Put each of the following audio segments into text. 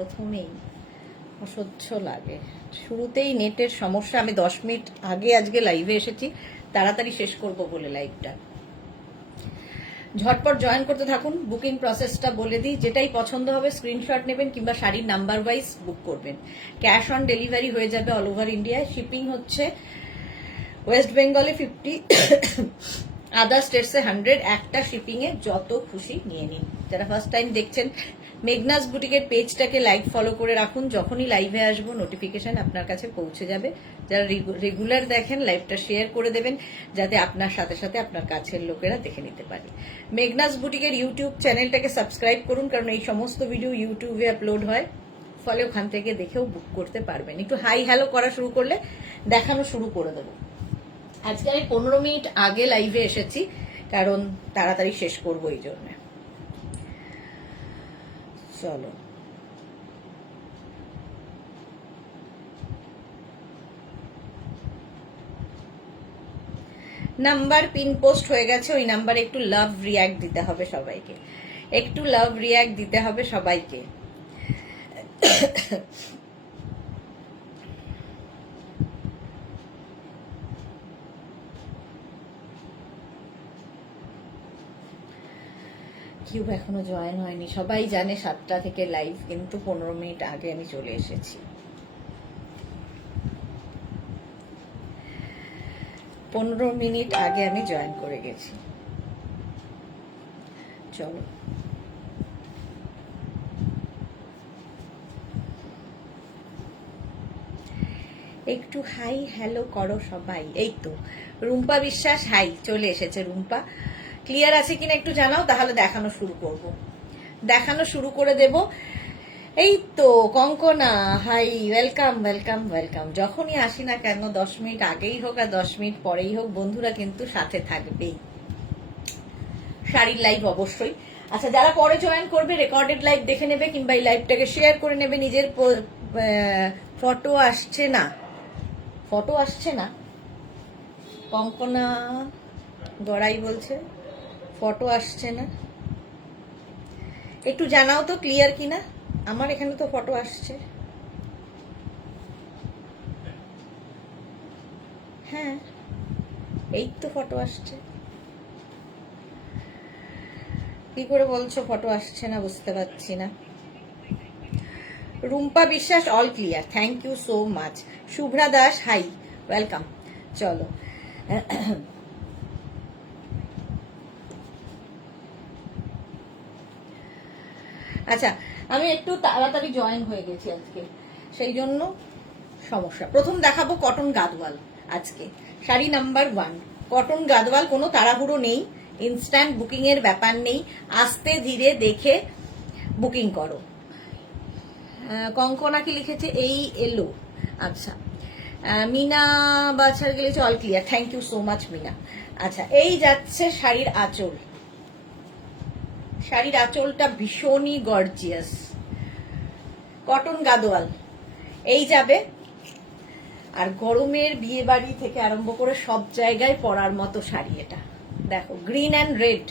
প্রথমেই অসহ্য লাগে, শুরুতেই নেটের সমস্যা। আমি 10 মিনিট আগে আজকে লাইভে এসেছি, তাড়াতাড়ি শেষ করব বলে লাইভটা। ঝটপট জয়েন করতে থাকুন। বুকিং প্রসেসটা বলে দিই, যেটাই পছন্দ হবে স্ক্রিনশট নেবেন কিংবা শাড়ির নাম্বার ওয়াইজ বুক করবেন। ক্যাশ অন ডেলিভারি হয়ে যাবে অল ওভার ইন্ডিয়ায়। শিপিং হচ্ছে ওয়েস্ট বেঙ্গলে 50, আদার স্টেটসে 100। একটা শিপিংয়ে যত খুশি নিয়ে নিন। যারা ফার্স্ট টাইম দেখছেন, মেঘনাস বুটিকের পেজটাকে লাইক ফলো করে রাখুন। যখনই লাইভে আসবো নোটিফিকেশন আপনার কাছে পৌঁছে যাবে। যারা রেগুলার দেখেন, লাইভটা শেয়ার করে দেবেন যাতে আপনার সাথে সাথে আপনার কাছের লোকেরা দেখে নিতে পারে। মেঘনাস বুটিকের ইউটিউব চ্যানেলটাকে সাবস্ক্রাইব করুন, কারণ এই সমস্ত ভিডিও ইউটিউবে আপলোড হয়, ফলে ওখান থেকে দেখেও বুক করতে পারবেন। একটু হাই হ্যালো করা শুরু করলে দেখানো শুরু করে দেবো। আজকে আমি 15 মিনিট আগে লাইভে এসেছি, কারণ তাড়াতাড়ি শেষ করবো এই জন্য। চলো, নাম্বার পিন পোস্ট হয়ে গেছে, ওই নাম্বারে একটু লাভ রিয়াক্ট দিতে হবে সবাইকে, একটু লাভ রিয়াক্ট দিতে হবে সবাইকে। কিউব এখনো জয়েন হয়নি, সবাই জানে 7টা থেকে লাইভ, কিন্তু 15 মিনিট আগে আমি চলে এসেছি। 15 মিনিট আগে আমি জয়েন করে গেছি। চলো, একটু হাই হ্যালো করো সবাই। এই তো রুম্পা বিশ্বাস, হাই চলে এসেছে রুম্পা। ক্লিয়ার আছে কিনা একটু জানাও, তাহলে দেখানো শুরু করব, দেখানো শুরু করে দেব। এই তো Kankana, hi, welcome welcome welcome. যখনই আসি না কেন, 10 মিনিট আগেই হোক আর 10 মিনিট পরেই হোক, বন্ধুরা কিন্তু সাথে থাকবেই। শাড়ির লাইভ অবশ্যই। আচ্ছা, যারা পরে জয়েন করবে রেকর্ডেড লাইভ দেখে নেবে, কিংবা এই লাইভটাকে শেয়ার করে নেবে। নিজের ফটো আসছে না, ফটো আসছে না, কঙ্কনা গড়াই বলছে ফটো আসছে না। একটু জানাও তো ক্লিয়ার কিনা। আমার এখানে তো ফটো আসছে। হ্যাঁ, এই তো ফটো আসছে। কি করে বলছো ফটো আসছে না, বুঝতে পারছি না। Rumpa Biswas, all clear, thank you so much. Shubhra Das, hi, welcome. চলো, আচ্ছা, আমি একটু তাড়াতাড়ি জয়েন হয়ে গেছি আজকে, সেই জন্য সমস্যা। প্রথম দেখাবো কটন গাদওয়াল। আজকে শাড়ি নাম্বার 1 কটন গাদওয়াল। কোনো তাড়াহুড়ো নেই, ইনস্ট্যান্ট বুকিং এর ব্যাপার নেই, আস্তে ধীরে দেখে বুকিং করো। কঙ্কনা কি লিখেছে, এই এলো। আচ্ছা, মিনা বাছার গেলেছে, all clear, thank you so much Mina. আচ্ছা, এই যাচ্ছে শাড়ির আঁচল। শাড়ির আঁচলটা ভীষণই গর্জিয়াস, কটন গাদোয়াল এই যাবে। আর গরমের বিয়ে বাড়ি থেকে আরম্ভ করে সব জায়গায় পরার মতো শাড়ি এটা। দেখো, green and red.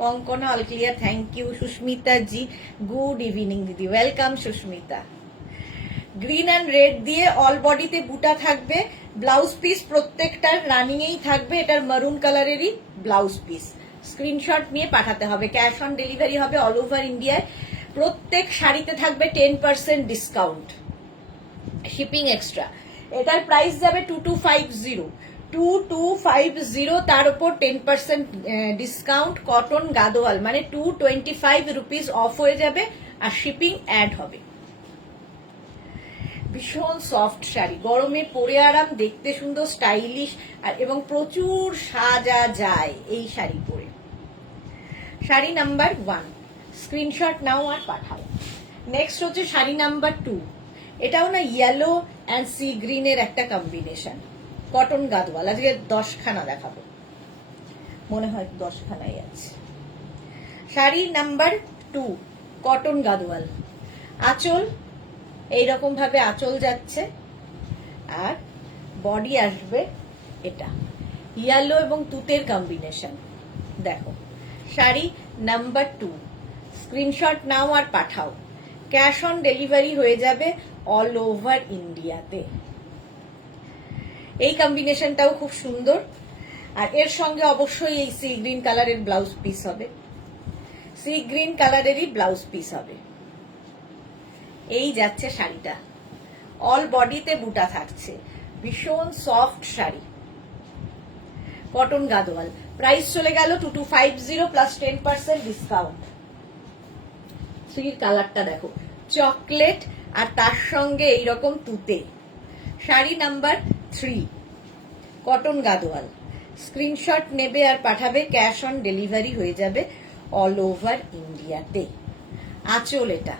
Konkona, all clear, thank you. Susmita ji, good evening দিদি, welcome Susmita. Green and red দিয়ে অল বডিতে বুটা থাকবে। ব্লাউজ পিস প্রত্যেকটার রানিং এই থাকবে, এটার মারুন কালারেরই ব্লাউজ পিস। স্ক্রিনশট নিয়ে পাঠাতে হবে। ক্যাশ অন ডেলিভারি হবে অল ওভার ইন্ডিয়ায়। প্রত্যেক শাড়িতে থাকবে 10% ডিসকাউন্ট, শিপিং এক্সট্রা। এটার প্রাইস যাবে 2250, তার উপর 10% ডিসকাউন্ট। কটন গাদোয়াল মানে 225 রুপিস অফ হয়ে যাবে, আর শিপিং অ্যাড হবে। ভীষণ সফট শাড়ি, গরমে পরে আরাম, দেখতে সুন্দর, স্টাইলিশ, আর এবং প্রচুর সাজা যায় এই শাড়ি পরে। শাড়ি নাম্বার 1 স্ক্রিনশট নাও আর পাঠাও। নেক্সট হচ্ছে শাড়ি নাম্বার 2। এটাও না ইয়েলো অ্যান্ড সি গ্রিনের একটা কম্বিনেশন, কটন গাদওয়াল। আজকে 10খানা দেখাবো, মনে হয় 10খানাই আছে। Sari number 2 cotton Gadwal. আঁচল এইরকম ভাবে আঁচল যাচ্ছে, আর বডি আসবে এটা ইয়েলো এবং তুতের কম্বিনেশন। দেখো, শাড়ি নাম্বার 2 স্ক্রিনশট নাও আর পাঠাও, ক্যাশ অন ডেলিভারি হয়ে যাবে অল ওভার ইন্ডিয়াতে। এই কম্বিনেশনটাও খুব সুন্দর। আর এর সঙ্গে অবশ্যই এই সি গ্রিন কালারের ব্লাউজ পিস হবে, সি গ্রিন কালারেরই ব্লাউজ পিস হবে। এই যাচ্ছে শাড়িটা, অল বডিতে বুটা থাকছে, ভীষণ soft sari, cotton Gadwal. Price চলে গেল 2250 প্লাস 10% ডিসকাউন্ট। থ্রির কালারটা দেখো, চকলেট আর তার সঙ্গে এইরকম তুতে। Sari number 3, cotton Gadwal. Screenshot নেবে আর পাঠাবে, ক্যাশ অন ডেলিভারি হয়ে যাবে অল ওভার ইন্ডিয়াতে। আঁচল, এটা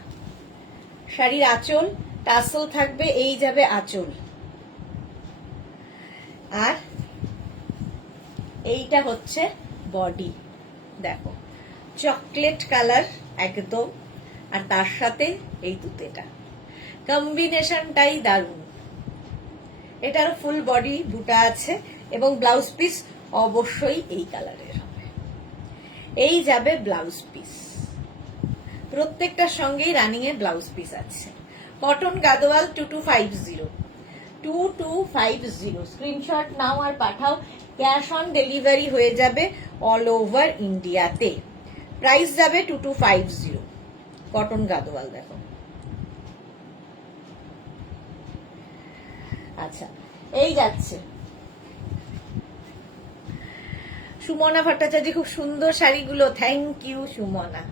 শাড়ির আঁচল, টাসেল থাকবে, এই যাবে আঁচল। আর এইটা হচ্ছে বডি, দেখো চকলেট কালার একদম, আর তার সাথে এই তুতেটা, কম্বিনেশনটাই দারুণ। এটার ফুল বডি বুটা আছে এবং ব্লাউজ পিস অবশ্যই এই কালারের হবে। এই যাবে ব্লাউজ পিস, প্রত্যেকটার সঙ্গেই রানিং এর ব্লাউজ পিস আছে। কটন গাদোয়াল 2250 স্ক্রিনশট নাও আর পাঠাও, ক্যাশ অন ডেলিভারি হয়ে যাবে অল ওভার ইন্ডিয়াতে। প্রাইস যাবে 2250। কটন গাদোয়াল দেখো। আচ্ছা, এই যাচ্ছে সুমনা ভট্টাচার্য, খুব সুন্দর শাড়িগুলো, thank you Sumana.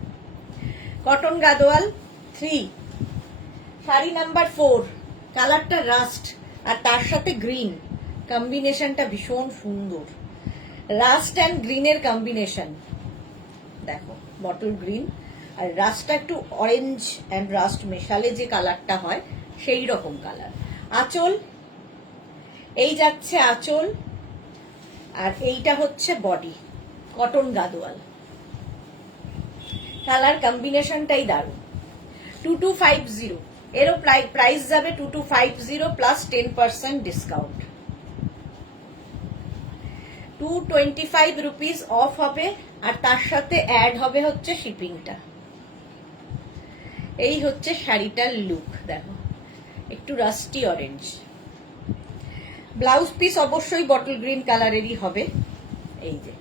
Cotton Gadwal 3, sari number 4, কালারটা রাস্ট আর তার সাথে গ্রিন, কম্বিনেশনটা ভীষণ সুন্দর। রাস্ট অ্যান্ড গ্রিনের কম্বিনেশন দেখো, বটল গ্রিন আর রাস্টটা একটু অরেঞ্জ অ্যান্ড রাস্ট মেশালে যে কালারটা হয় সেই রকম কালার। আঁচল, এই যাচ্ছে আঁচল, আর এইটা হচ্ছে বডি, কটন গাদোয়াল। কালার কম্বিনেশনটাই দারুণ। 2250, এরও প্রাইস যাবে 2250 প্লাস 10% ডিসকাউন্ট। 225 রুপিস অফ হবে, আর তার সাথে অ্যাড হবে হচ্ছে শিপিংটা। এই হচ্ছে শাড়িটার লুক, দেখো একটু রাস্টি অরেঞ্জ। ব্লাউজ পিস অবশ্যই বটল গ্রিন কালারেরই হবে। এই যে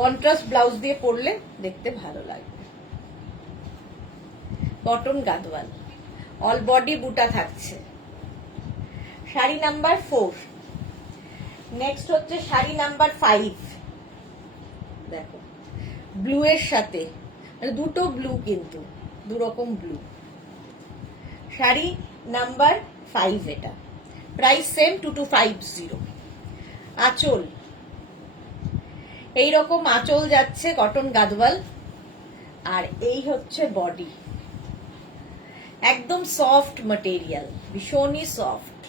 কন্ট্রাস্ট ব্লাউজ দিয়ে পরলে দেখতে ভালো লাগবে। কটন গাদোয়াল, অল বডি বুটা থাকছে। শাড়ি নাম্বার 4। নেক্সট হচ্ছে শাড়ি নাম্বার 5, দেখো ব্লু এর সাথে, দুটো ব্লু, কিন্তু দুরকম ব্লু। শাড়ি নাম্বার 5 এটা, প্রাইস সেম 2250। আঁচল, এইরকম আঁচল যাচ্ছে, কটন গাদোয়াল। আর এই হচ্ছে বডি, একদম সফট ম্যাটেরিয়াল, ভীষণই সফট।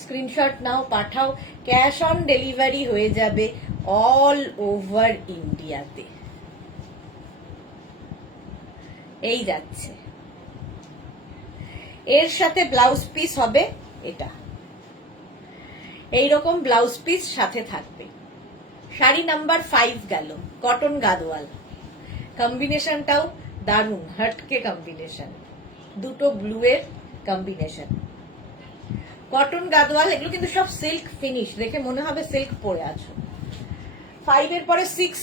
স্ক্রিনশট নাও পাঠাও, ক্যাশ অন ডেলিভারি হয়ে যাবে অল ওভার ইন্ডিয়াতে। এই যাচ্ছে, এর সাথে ব্লাউজ পিস হবে এটা, এইরকম ব্লাউজ পিস সাথে থাকবে। শাড়ি নাম্বার 5 গেল, কটন গাদোয়াল। কম্বিনেশনটাও দারুণ, হটকে কম্বিনেশন, দুটো ব্লু এর কম্বিনেশন। কটন গাদোয়াল, এগুলো কিন্তু সব সিল্ক ফিনিশ, দেখে মনে হবে সিল্ক পরে আছো। 5 এর পরে 6,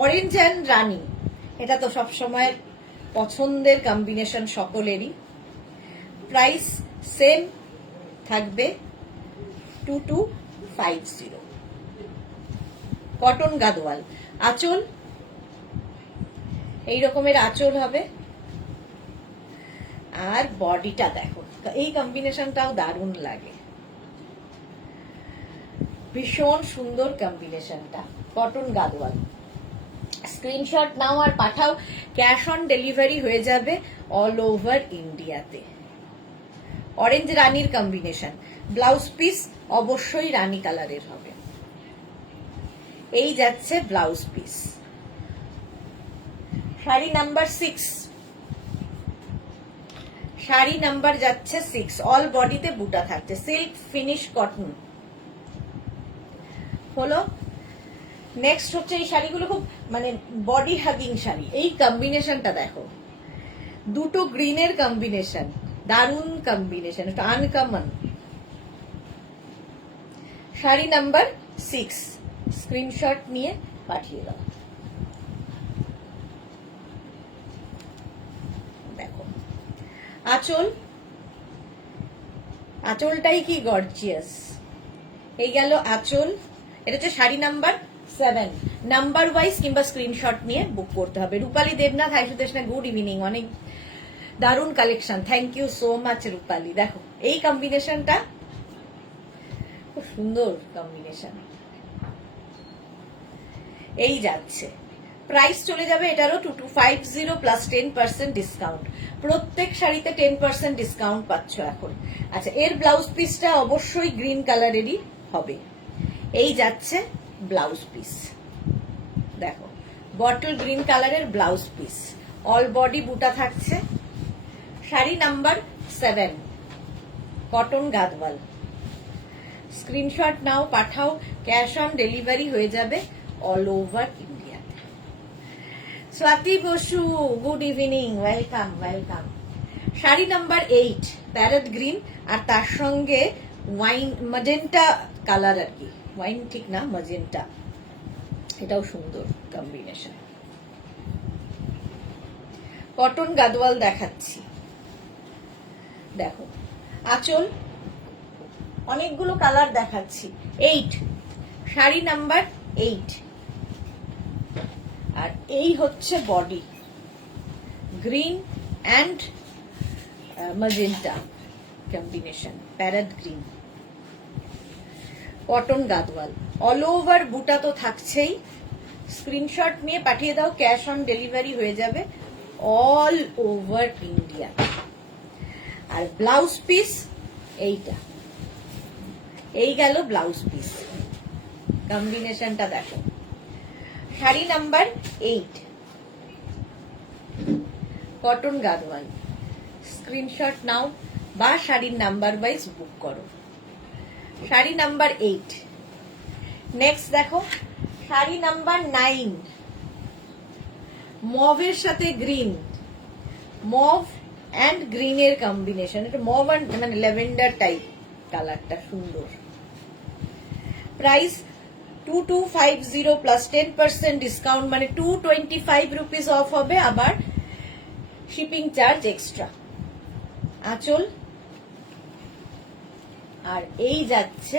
অরেঞ্জ অ্যান্ড রানী, এটা তো সব সময় পছন্দের কম্বিনেশন সকলেরই। প্রাইস সেম থাকবে 2250। কটন গাদোয়াল, আঁচল এই রকমের আঁচল হবে, আর বডিটা দেখো, এই কম্বিনেশনটাও দারুণ লাগে, ভীষণ সুন্দর কম্বিনেশনটা। কটন গাদোয়াল, স্ক্রিনশট নাও আর পাঠাও, ক্যাশ অন ডেলিভারি হয়ে যাবে অল ওভার ইন্ডিয়াতে। অরেঞ্জ রানীর কম্বিনেশন, ব্লাউজ পিস অবশ্যই রানী কালারের হবে। এই যাচ্ছে blouse piece. Sari number 6, sari number যাচ্ছে 6, অল বডিতে বুটা থাকছে, সিল্ক ফিনিশ কটন হলো। নেক্সট হচ্ছে এই শাড়িগুলো খুব মানে বডি হাগিং শাড়ি। এই কম্বিনেশনটা দেখো, দুটো গ্রিনের কম্বিনেশন, দারুণ কম্বিনেশন, একটা আনকমন। শাড়ি নাম্বার 6, স্ক্রিনশট নিয়ে পাঠিয়ে দাও। দেখো আঁচল, আঁচলটাই কি গর্জিয়াস। এই গেল আঁচল। এটা হচ্ছে শাড়ি নাম্বার 7। নাম্বার ওয়াইজ কিংবা স্ক্রিনশট নিয়ে বুক করতে হবে। Rupali Debnath, hi Sudeshna, good evening. অনেক দারুণ collection, thank you so much Rupali. দেখো এই কম্বিনেশনটা খুব সুন্দর কম্বিনেশন। এই যাচ্ছে, প্রাইস চলে যাবে এটারও 2250 প্লাস 10% ডিসকাউন্ট। প্রত্যেক শাড়িতে 10% ডিসকাউন্ট পাচ্ছ এখন। আচ্ছা, এর ব্লাউজ পিসটা অবশ্যই গ্রিন কালারেরই হবে। এই যাচ্ছে ব্লাউজ পিস, দেখো বটল গ্রিন কালারের ব্লাউজ পিস, অল বডি বুটা থাকছে। Sari number 7, cotton Gadwal. Screenshot নাও, পাঠাও, ক্যাশ অন ডেলিভারি হয়ে যাবে all over India. Swati Basu, good evening, welcome welcome. Sari number 8, parrot green, আর তার সঙ্গে ওয়াইন ম্যাজেন্টা কালার, আর কি ওয়াইন ঠিক না, ম্যাজেন্টা, এটাও সুন্দর কম্বিনেশন। কটন গাদওয়াল দেখাচ্ছি, দেখো আঁচল, অনেকগুলো কালার দেখাচ্ছি। 8, শাড়ি নাম্বার 8, আর এই হচ্ছে body, green and magenta combination, parrot green, cotton Gadwal, all over বুটা তো থাকছেই। স্ক্রিনশট নিয়ে পাঠিয়ে দাও, ক্যাশ অন ডেলিভারি হয়ে যাবে অল ওভার ইন্ডিয়া। আর ব্লাউজ পিস এইটা, এই গেল ব্লাউজ পিস, কম্বিনেশনটা দেখো। Sari number 8, cotton Gadwal. Screenshot নাও বা শাড়ির নাম্বার ওয়াইজ বুক করো। শাড়ি নাম্বার 8। নেক্সট দেখো শাড়ি নাম্বার 9, মভের সাথে গ্রিন, মভ অ্যান্ড গ্রিনের কম্বিনেশন, এটা মভ অ্যান্ড মানে ল্যাভেন্ডার টাইপ কালারটা, সুন্দর। প্রাইস 2250 প্লাস 10% ডিসকাউন্ট, মানে 225 রুপিস অফ হবে, আবার শিপিং চার্জ এক্সট্রা। আঁচল, আর এই যাচ্ছে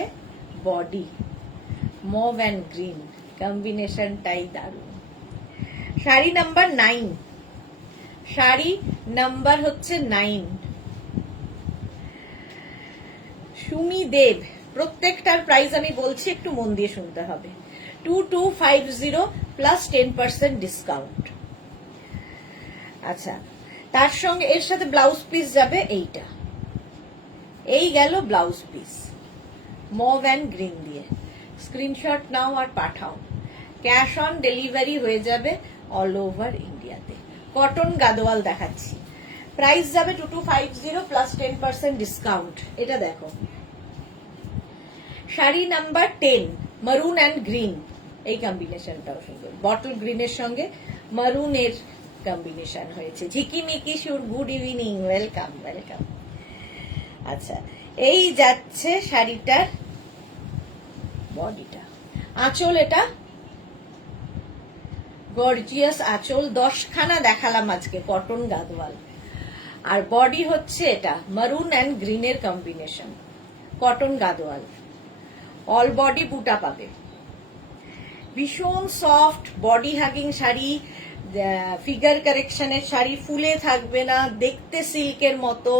বডি, মভ অ্যান্ড গ্রিন কম্বিনেশনটাই দারুণ। শাড়ি নাম্বার 9, শাড়ি নাম্বার হচ্ছে 9, সুমি দেব। প্রত্যেকটার প্রাইস আমি বলছি, একটু মন দিয়ে শুনতে হবে। 2250 প্লাস 10% ডিসকাউন্ট। আচ্ছা, তার সঙ্গে এর সাথে ব্লাউজ পিস যাবে এইটা। এই গেল blouse piece, mauve and green দিয়ে। স্ক্রিনশট নাও আর পাঠাও, ক্যাশ অন ডেলিভারি হয়ে যাবে অল ওভার ইন্ডিয়াতে। কটন গাদওয়াল দেখাচ্ছি, প্রাইস যাবে 2250 প্লাস 10% ডিসকাউন্ট। এটা দেখো শাড়ি নাম্বার 10, মারুন অ্যান্ড গ্রিন, এই কম্বিনেশনটাও সুন্দর, বটল গ্রিনের সঙ্গে মারুনের কম্বিনেশন হয়েছে। ঝিকিমিকি সুর, গুড ইভিনিং, ওয়েলকাম ওয়েলকাম। আচ্ছা, এই যাচ্ছে শাড়িটার বডিটা। আঁচল, এটা গর্জিয়াস আঁচল, 10খানা দেখালাম আজকে, কটন গাদওয়াল। আর বডি হচ্ছে এটা মারুন অ্যান্ড গ্রিনের combination, cotton Gadwal, all body বুটা পাবে। ভীষণ soft body hugging sari, figure কারেকশনের শাড়ি, ফুলে থাকবে না, দেখতে সিল্কের মতো,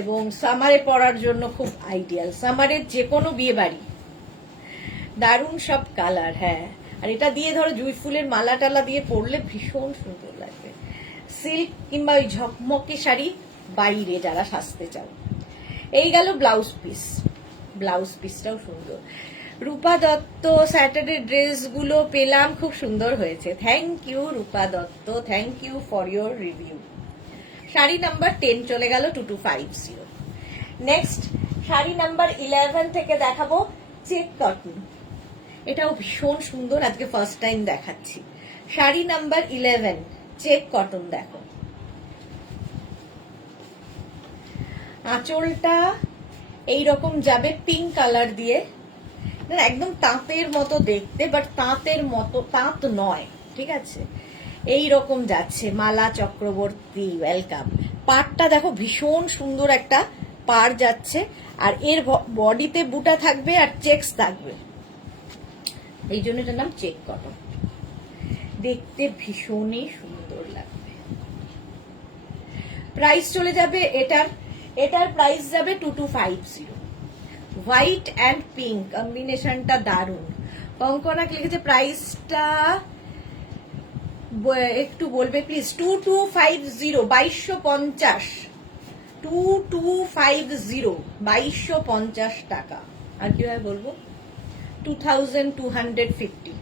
এবং সামারে পরার জন্য খুব আইডিয়াল। সামারের যে কোনো বিয়ে বাড়ি, দারুণ সব কালার। হ্যাঁ, আর এটা দিয়ে ধরো জুঁই ফুলের মালা টালা দিয়ে পরলে ভীষণ সুন্দর লাগবে। সিল্ক কিংবা ওই ঝকমকে শাড়ি বাইরে যারা সাজতে চাও। এই গেল ব্লাউজ পিস, ব্লাউজ পিসটাও সুন্দর। রূপা দত্ত, স্যাটারডে ড্রেসগুলো পেলাম, খুব সুন্দর হয়েছে, thank you Rupa Dutta, thank you for your review. Sari number 10 চলে গেল 2250। নেক্সট শাড়ি নাম্বার 11 থেকে দেখাবো চেক কটন। এটাও ভীষণ সুন্দর, আজকে ফার্স্ট টাইম দেখাচ্ছি। Sari number 11, check cotton. দেখো আঁচলটা এইরকম যাবে পিঙ্ক কালার দিয়ে, একদম তাঁতের মতো দেখতে, বাট তাঁতের মতো তাঁত নয়, ঠিক আছে, এই রকম যাচ্ছে। মালা চক্রবর্তী, ওয়েলকাম। পাড়টা দেখো ভীষণ সুন্দর একটা পাড় যাচ্ছে, আর এর বডিতে বুটা থাকবে আর চেকস থাকবে, এই জন্য এটার নাম চেক কটন। দেখতে ভীষণই সুন্দর লাগবে। প্রাইস চলে যাবে এটার প্রাইস যাবে 2250। হোয়াইট অ্যান্ড পিঙ্ক কম্বিনেশনটা দারুণ। কঙ্কনা লিখেছে প্রাইসটা একটু বলবে প্লিজ। 2250, 2250, 2250, 2250 টাকা। আর কিভাবে বলবো, 2250।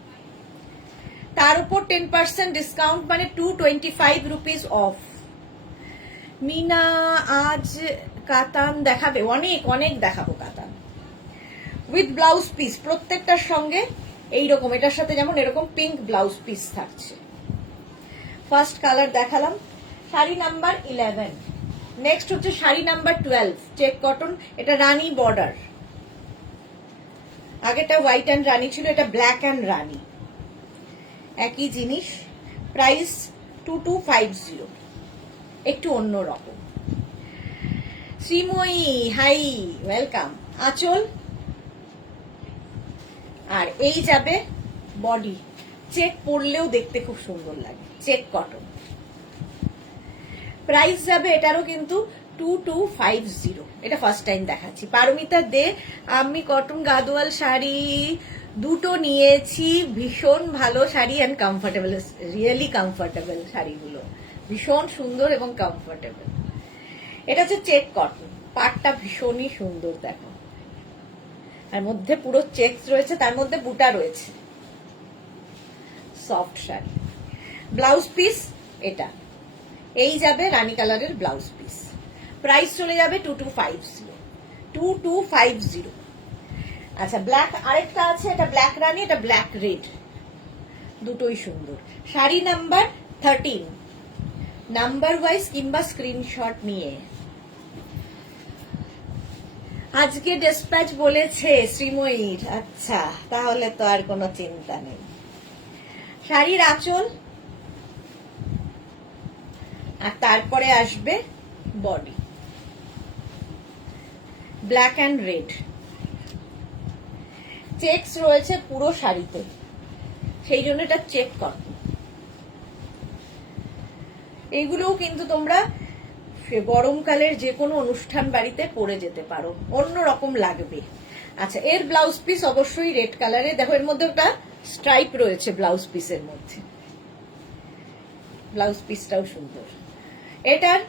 তার উপর 10% ডিসকাউন্ট, মানে 225 রুপিস অফ। মিনা আজ কাতান দেখাবে? অনেক অনেক দেখাবো কাতান উইথ ব্লাউজ পিস, প্রত্যেকটার সঙ্গে এইরকম, এটার সাথে যেমন এরকম পিঙ্ক ব্লাউজ পিস থাকছে। ফার্স্ট কালার দেখালাম, শাড়ি নাম্বার 11। নেক্সট হচ্ছে শাড়ি নাম্বার 12, চেক কটন। এটা রানী বর্ডার, আগেটা হোয়াইট অ্যান্ড রানী ছিল, এটা ব্ল্যাক অ্যান্ড রানী, একই জিনিস। প্রাইস 2250, একটু অন্য রকম। Srimoyee, hi, welcome. আঁচল আর এই যাবে বডি, চেক পরলেও দেখতে খুব সুন্দর লাগে, চেক কটন। প্রাইস যাবে এটারও কিন্তু 2250। এটা ফার্স্ট টাইম দেখাচ্ছি। পারমিতা দে, আমি কটন গাদোয়াল শাড়ি দুটো নিয়েছি, ভীষণ ভালো sari and comfortable, really comfortable শাড়িগুলো, ভীষণ সুন্দর এবং কমফোর্টেবল। এটা হচ্ছে চেক কটন, পাটটা ভীষণই সুন্দর দেখো, আর মধ্যে পুরো চেকস রয়েছে, তার মধ্যে বুটা রয়েছে, সফট শাড়ি। ব্লাউজ পিস এটা, এই যাবে রানী কালারের ব্লাউজ পিস। প্রাইস চলে যাবে 2250, 2250। আচ্ছা, ব্ল্যাক আরেকটা আছে, এটা ব্ল্যাক রানী, এটা ব্ল্যাক রেড, দুটোই সুন্দর। শাড়ি নাম্বার 13, নাম্বার ওয়াইজ কিংবা স্ক্রিনশট নিয়ে। আজকে ডিসপ্যাচ বলেছে শ্রীময়ীর, আচ্ছা তাহলে তো আর কোনো চিন্তা নেই। শাড়ির আঁচল, আর তারপরে আসবে body, black and red, checks রয়েছে পুরো শাড়িতে, সেই জন্য এটা চেক কটন। এইগুলোও কিন্তু তোমরা গরমকালের যে কোনো অনুষ্ঠান বাড়িতে পরে যেতে পারো, অন্য রকম লাগবে। আচ্ছা, এর ব্লাউজ পিস অবশ্যই রেড কালারে, দেখো এর মধ্যে একটা স্ট্রাইপ রয়েছে ব্লাউজ পিসের মধ্যে, ব্লাউজ পিসটাও সুন্দর। এটার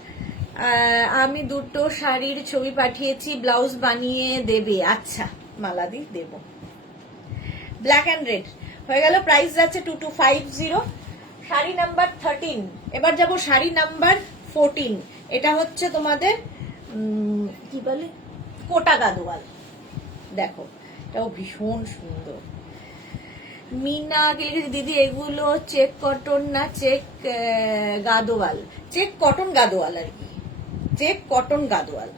আমি দুটো শাড়ির ছবি পাঠিয়েছি, ব্লাউজ বানিয়ে দেবে? আচ্ছা মালাদি, দেব। ব্ল্যাক অ্যান্ড রেড হয়ে গেল, প্রাইস যাচ্ছে 2250। শাড়ি নাম্বার 13, এবার যাব শাড়ি নাম্বার 14। এটা হচ্ছে তোমাদের কি বলে, কোটা গাদোয়াল। দেখো এটাও ভীষণ সুন্দর। মিনা কে লিখেছে দিদি এগুলো চেক কটন না check Gadwal? Check cotton Gadwal আর কি, চেক কটন গাদোয়াল।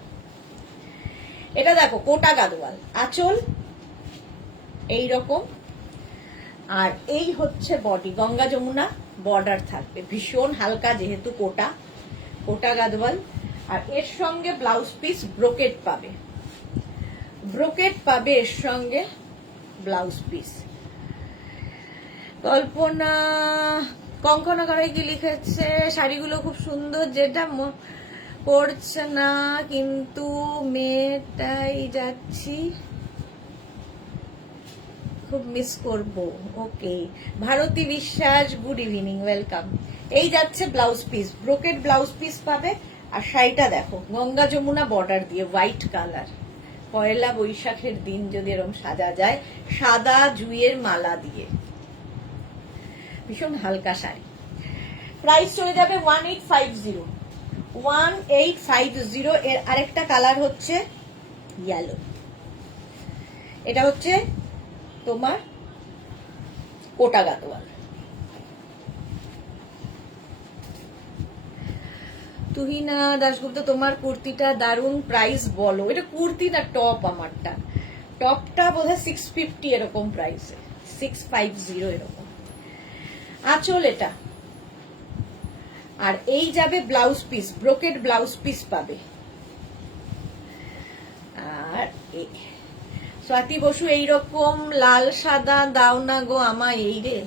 এটা দেখো কোটা গাদোয়াল, আঁচল এইরকম, আর এই হচ্ছে বডি, গঙ্গা যমুনা বর্ডার থাকবে, ভীষণ হালকা যেহেতু কোটা, কোটা গাদোয়াল। আর এর সঙ্গে ব্লাউজ পিস ব্রোকেট পাবে, ব্রোকেট পাবে এর সঙ্গে ব্লাউজ পিস। কল্পনা, কঙ্কনা করাই কি লিখেছে শাড়িগুলো খুব সুন্দর, যেটা পড়ছে না কিন্তু মেয়েটাই যাচ্ছি, খুব মিস করব। ওকে, ভারতী বিশ্বাস, গুড ইভিনিং, ওয়েলকাম। এই যাচ্ছে blouse piece, brocade blouse piece পাবে। আর শাড়িটা দেখো গঙ্গা যমুনা বর্ডার দিয়ে, হোয়াইট কালার, পয়লা বৈশাখের দিন যদি এরকম সাজা যায়, সাদা জুঁইয়ের মালা দিয়ে, ভীষণ হালকা শাড়ি। প্রাইস চলে যাবে 1850, 1850। এর আরেকটা কালার হচ্ছে ইয়েলো, এটা হচ্ছে তোমার কোটা গাদোয়াল। তুহিনা দাশগুপ্ত, তোমার কুর্তিটা দারুন, প্রাইস বলো। এটা কুর্তি না টপ, আমারটা টপটা বোধহয় 650 এরকম প্রাইসে, 650 এরকম। আঁচল এটা, আর এই যাবে blouse piece, brocade blouse piece পাবে। আর স্বাতি বসু, এইরকম লাল সাদা দাও না গো আমায়, এই রে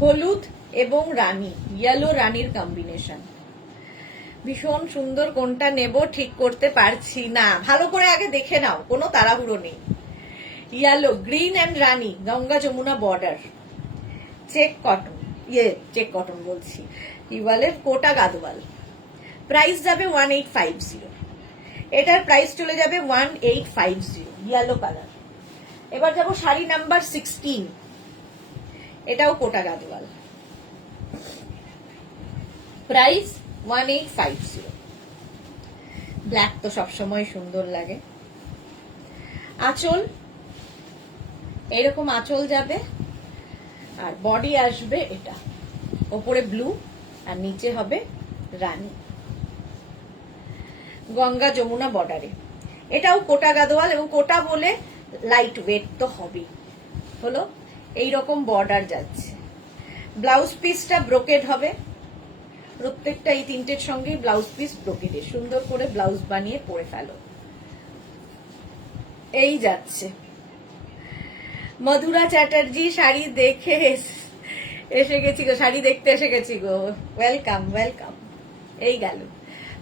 হলুদ এবং রানী, ইয়েলো রানীর কম্বিনেশন, ভীষণ সুন্দর। কোনটা নেব ঠিক করতে পারছি না, ভালো করে আগে দেখে নাও, কোনো তাড়াহুড়ো নেই। ইয়েলো, গ্রিন এন্ড রানী, Ganga Jamuna border, check cotton, check cotton বলছি, কি বলে, কোটা গাদোয়াল। প্রাইস যাবে 1850, এটার প্রাইস চলে যাবে 1850, ইয়েলো কালার। এবার যাবো শাড়ি নাম্বার 16, এটাও কোটা গাদোয়াল, প্রাইস 1850। ব্ল্যাক তো সবসময় সুন্দর লাগে। আঁচল, এরকম আঁচল যাবে, আর বডি আসবে এটা, ওপরে ব্লু আর নিচে হবে রানী, গঙ্গা যমুনা বর্ডারে। এটাও কোটা গাদোয়াল, এবং কোটা বলে লাইট ওয়েট তো হবেই। হলো এইরকম বর্ডার যাচ্ছে। ব্লাউজ পিসটা ব্রোকেড হবে, প্রত্যেকটা এই তিনটের সঙ্গেই ব্লাউজ পিস ব্রোকেডে, সুন্দর করে ব্লাউজ বানিয়ে পরে ফেলো। এই যাচ্ছে। মধুরা চ্যাটার্জি, শাড়ি দেখে এসে গেছি গো, শাড়ি দেখতে এসে গেছি গো, ওয়েলকাম ওয়েলকাম। এই গেল,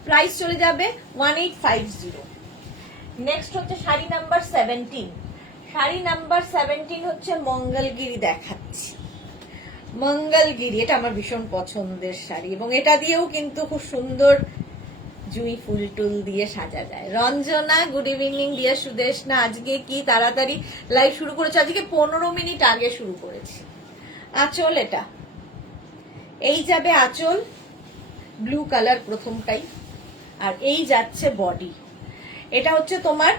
প্রাইস চলে যাবে 1850। নেক্সট হচ্ছে শাড়ি নাম্বার 17। শাড়ি নাম্বার 17 হচ্ছে মঙ্গলগিরি, দেখাচ্ছি মঙ্গলগিরি। এটা আমার ভীষণ পছন্দের শাড়ি, এবং এটা দিয়েও কিন্তু খুব সুন্দর জুই ফুল টুল দিয়ে সাজা যায়। Ranjana, good evening. দিয়ে সুদেশনা, আজকে কি তাড়াতাড়ি লাইভ শুরু করেছে? আজকে 15 মিনিট আগে শুরু করেছি। আঁচল এটা, এই যাবে আঁচল, ব্লু কালার প্রথমটাই, আর এই যাচ্ছে বডি। এটা হচ্ছে তোমার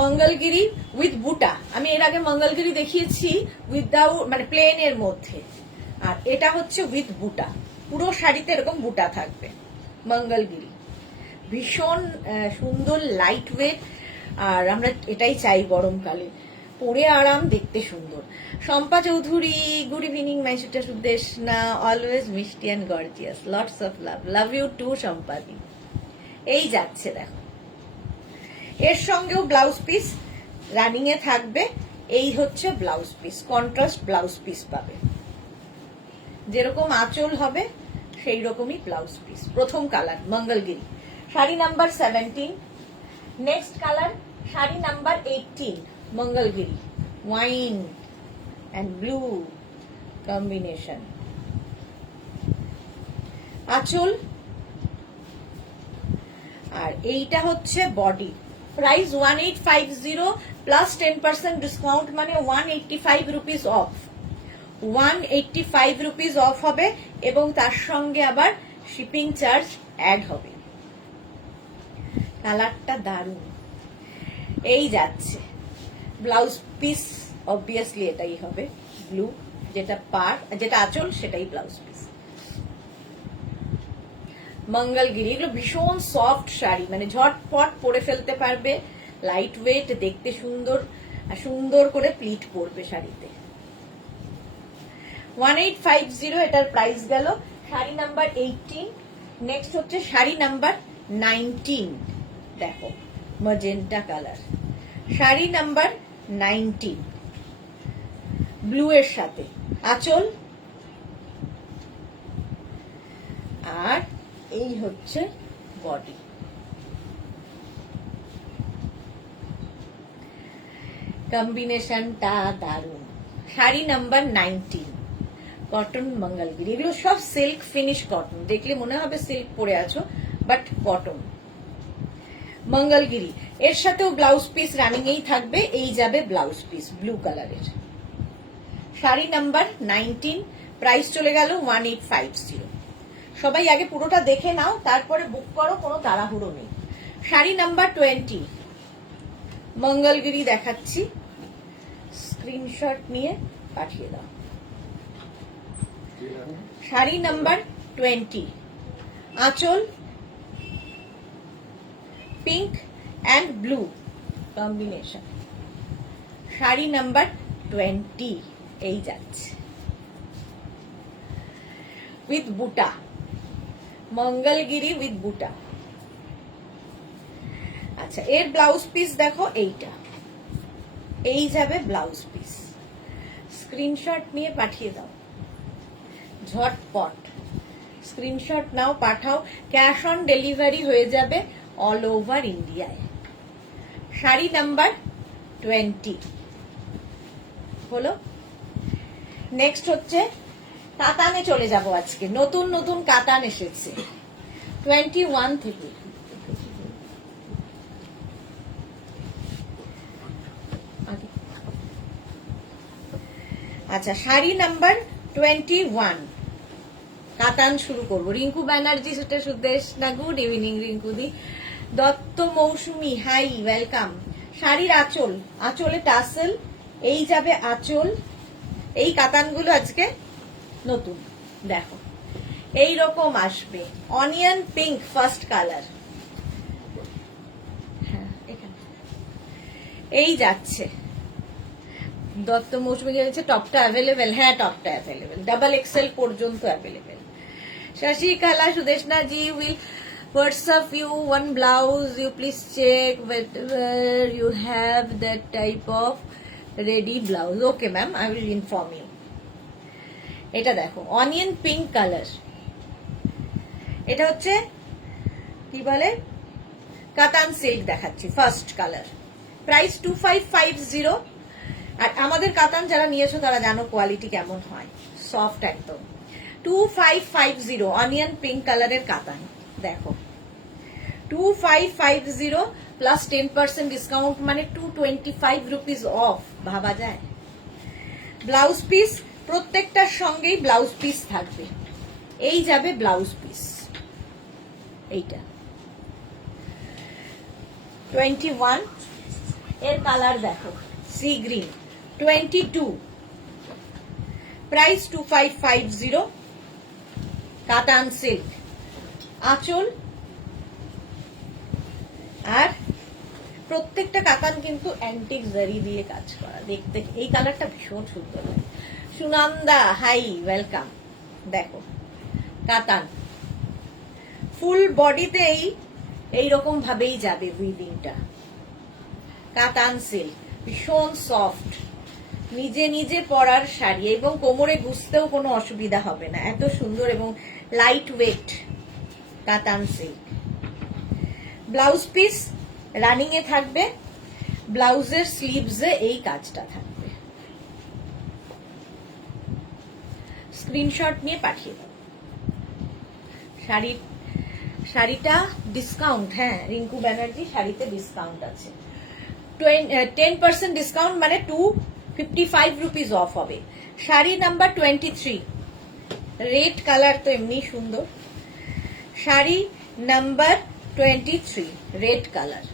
মঙ্গলগিরি উইথ বুটা। আমি এর আগে মঙ্গলগিরি দেখিয়েছি উইদাউট, মানে প্লেন এর মধ্যে, আর এটা হচ্ছে উইথ বুটা। পুরো শাড়িতে এরকম বুটা থাকবে। মঙ্গলগিরি ভীষণ সুন্দর, লাইট ওয়েট, আর আমরা এটাই চাই গরমকালে, পরে আরাম, দেখতে সুন্দর। Shampa Chowdhury, good evening my Sudeshna, always মিষ্টি and gorgeous, lots of love, love you too শম্পাদি। এই যাচ্ছে দেখো, এর সঙ্গেও ব্লাউজ পিস রানিং এ থাকবে। এই হচ্ছে blouse piece, contrast blouse piece পাবে, যেরকম আঁচল হবে সেই রকমই ব্লাউজ পিস। প্রথম colour Mangalgiri, sari number 17। Next colour sari number 18, Mangalgiri, wine and blue combination. আঁচল, আর এইটা হচ্ছে বডি। প্রাইস 1850 প্লাস 10% ডিসকাউন্ট, মানে 185 রুপিস অফ। 185 রুপিস অফ হবে, এবং তার সঙ্গে আবার শিপিং চার্জ অ্যাড হবে। কালারটা দারুণ। এই যাচ্ছে ব্লাউজ পিস, অবভিয়াসলি এটাই হবে ব্লু, যেটা পার, যেটা আঁচল সেটাই ব্লাউজ পিস। মঙ্গলগিরি, এগুলো ভীষণ সফট শাড়ি, মানে ঝটপট পরে ফেলতে পারবে, লাইট ওয়েট, দেখতে সুন্দর, আর সুন্দর করে প্লিট পরবে শাড়িতে। 1850 এটার প্রাইস গেল। শাড়ি নাম্বার 18। নেক্সট হচ্ছে শাড়ি নাম্বার 19, দেখো magenta colour, sari number 19, blue এর সাথে আঁচল, আর এই হচ্ছে বডি। কম্বিনেশনটা দারুণ। Sari number 19, cotton Mangalagiri. এগুলো সব সিল্ক ফিনিশ কটন, দেখলে মনে হবে সিল্ক পরে আছো, বাট কটন। মঙ্গলগিরি, এর সাথেও ব্লাউজ পিস রানিং এই থাকবে। এই যাবে ব্লাউজ পিস ব্লু কালারের। শাড়ি নাম্বার 19, প্রাইস চলে গেল 1850। সবাই আগে পুরোটা দেখে নাও, তারপরে বুক করো, কোনো তাড়াহুড়ো নেই। শাড়ি নাম্বার 20, মঙ্গলগিরি দেখাচ্ছি, স্ক্রিনশট নিয়ে পাঠিয়ে দাও। শাড়ি নাম্বার 20, আঁচল pink and blue combination, sari number 20 এই যাচ্ছে উইথ বুটা, মঙ্গলগিরি উইথ বুটা। আচ্ছা, এর ব্লাউজ পিস দেখো, এইটা এই যাবে ব্লাউজ পিস। স্ক্রিনশট নিয়ে পাঠিয়ে দাও ঝটপট, স্ক্রিনশট নাও, পাঠাও। ক্যাশ অন ডেলিভারি হয়ে যাবে অল ওভার ইন্ডিয়ায়। শাড়ি নাম্বার 20 হলো। নেক্সট হচ্ছে কাতানে চলে যাব আজকে। নতুন নতুন কাতান এসেছে 21 থেকে। আচ্ছা, শাড়ি নাম্বার 21 কাতান শুরু করব। রিঙ্কু ব্যানার্জি, সেটা সুদেশ না, গুড ইভিনিং রিঙ্কু দি। দত্ত মৌসুমি, হাই, ওয়েলকাম। শাড়ির আঁচল, আঁচলে টাসেল, এই যাবে আঁচল। এই কাতানগুলো আজকে নতুন, দেখো এই রকম আসবে। অনিয়ন পিঙ্ক ফার্স্ট কালার, হ্যাঁ এখানে এই যাচ্ছে। দত্ত মৌসুমি যাচ্ছে টপটা অ্যাভেলেবেল, হ্যাঁ টপটা অ্যাভেলেবেল, ডাবল এক্সেল পর্যন্ত available. Shashikala Sudeshna G will WhatsApp you one blouse, you please check whether you have that type of ready blouse. Okay ma'am, I will inform you. এটা দেখো অনিয়ন পিঙ্ক কালার, এটা হচ্ছে কি বলে কাতান সিল্ক দেখাচ্ছি, first colour. Price 2550। আর আমাদের কাতান যারা নিয়েছো তারা জানো কোয়ালিটি কেমন হয়, সফট একদম। 2550 অনিয়ন পিঙ্ক কালারের কাতান, দেখো 2550 প্লাস 10% ডিসকাউন্ট, মানে 225 রুপিস অফ, ভাবা যায়। ব্লাউজ পিস প্রত্যেকটার সঙ্গেই ব্লাউজ পিস থাকবে, এই যাবে ব্লাউজ পিস। এইটা 21 এর কালার দেখো, সি গ্রিন। 22 প্রাইস 2550 কাতান সিল্ক, আঁচল। আর প্রত্যেকটা কাতান কিন্তু অ্যান্টিক জারি দিয়ে কাজ করা, দেখতে এই কালারটা ভীষণ সুন্দর লাগে। Sunanda, hi, welcome. দেখো কাতান ফুল বডিতেই এইরকম ভাবেই যাবে উইভিংটা। কাতান সিল্ক ভীষণ সফট, নিজে নিজে পরার শাড়ি, এবং কোমরে গুছতেও কোনো অসুবিধা হবে না, এত সুন্দর এবং লাইট ওয়েট কাতান সিল্ক। ব্লাউজ পিস রানিং এ থাকবে, ব্লাউজের স্লিভসে এই কাজটা থাকবে। স্ক্রিনশট নিয়ে পাঠিয়ে দাও। শাড়িটা ডিসকাউন্ট, হ্যাঁ রিঙ্কু ব্যানার্জি, শাড়িতে ডিসকাউন্ট আছে। 10% ডিসকাউন্ট মানে 255 রুপিস অফ হবে। শাড়ি নাম্বার 23, রেড কালার তো এমনি সুন্দর। শাড়ি নাম্বার 23 রেড কালার,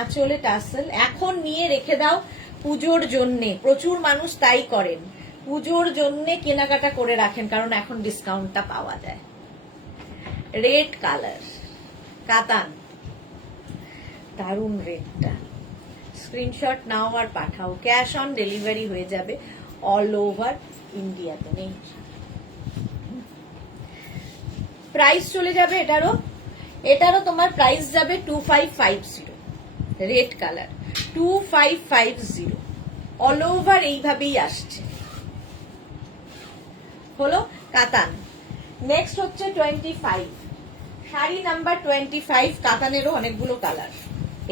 আঁচলে টাসেল। এখন নিয়ে রেখে দাও পুজোর জন্যে, প্রচুর মানুষ তাই করেন, পুজোর জন্যে কেনাকাটা করে রাখেন, কারণ এখন ডিসকাউন্টটা পাওয়া যায়। রেড কালার কাতান, দারুন রেডটা। স্ক্রিনশট নাও আর পাঠাও, ক্যাশ অন ডেলিভারি হয়ে যাবে অল ওভার ইন্ডিয়াতে। নেই প্রাইস চলে যাবে এটারও তোমার প্রাইস যাবে 2550, রেড কালার 2550 অল ওভার, এইভাবেই আসছে। হলো কাতান। নেক্সট হচ্ছে 25, শাড়ি নাম্বার 25, কাতানেরও অনেকগুলো কালার,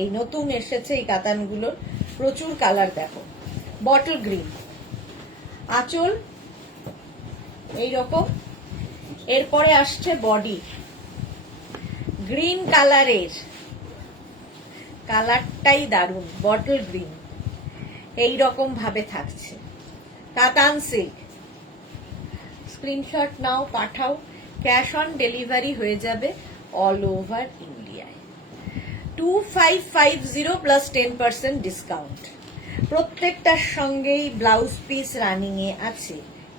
এই নতুন এসেছে এই কাতানগুলোর প্রচুর কালার। দেখো বটল গ্রিন, আঁচল এইরকম। এরপরে আসছে বডি গ্রিন কালারের, কালারটাই দারুন, বটল গ্রিন এইরকম ভাবে থাকছে। কাতান সিল্ক, স্ক্রিনশট নাও পাঠাও, ক্যাশ অন ডেলিভারি হয়ে যাবে অল ওভার ইন্ডিয়ায়। 2550 প্লাস 10% ডিসকাউন্ট। প্রত্যেকটার সঙ্গেই ব্লাউজ পিস রানিং এ আছে,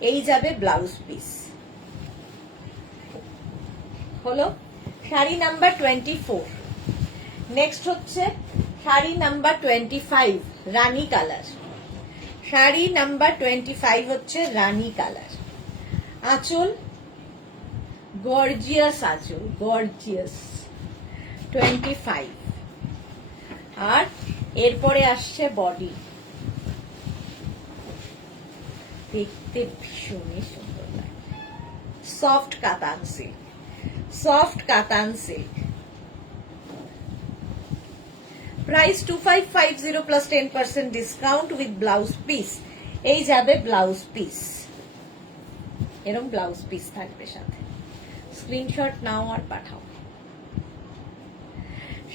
এই যাবে ব্লাউজ পিস। হলো শাড়ি নাম্বার 24। নেক্সট হচ্ছে শাড়ি নাম্বার 25, রানী কালার। শাড়ি নাম্বার 25 হচ্ছে রানী কালার। আঁচল গর্জিয়াস, আঁচল গর্জিয়াস 25। আর এরপরে আসছে বডি, দেখতে ভীষণই সুন্দর লাগে। সফট কাতান সিল্ক, সফট কাতান silk. Price 2550 plus 10% discount with blouse piece. এই যাবে ব্লাউজ পিস, এরকম ব্লাউজ পিস থাকবে সাথে। স্ক্রিনশট নাও আর পাঠাও।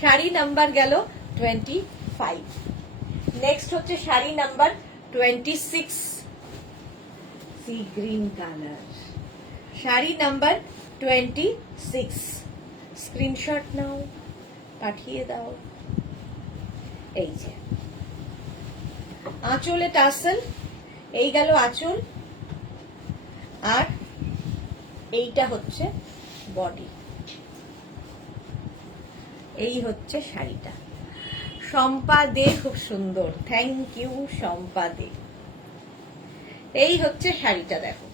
শাড়ি নাম্বার গেল 25। নেক্সট হচ্ছে sari number 26, sea green colour. Sari number 26, screenshot নাও, পাঠিয়ে দাও। এই যে আঁচলে টাসেল, এই গেল আঁচল, আর এইটা হচ্ছে বডি। এই হচ্ছে শাড়িটা। শম্পা দে খুব সুন্দর, থ্যাংক ইউ শম্পা দে। এই হচ্ছে শাড়িটা, দেখো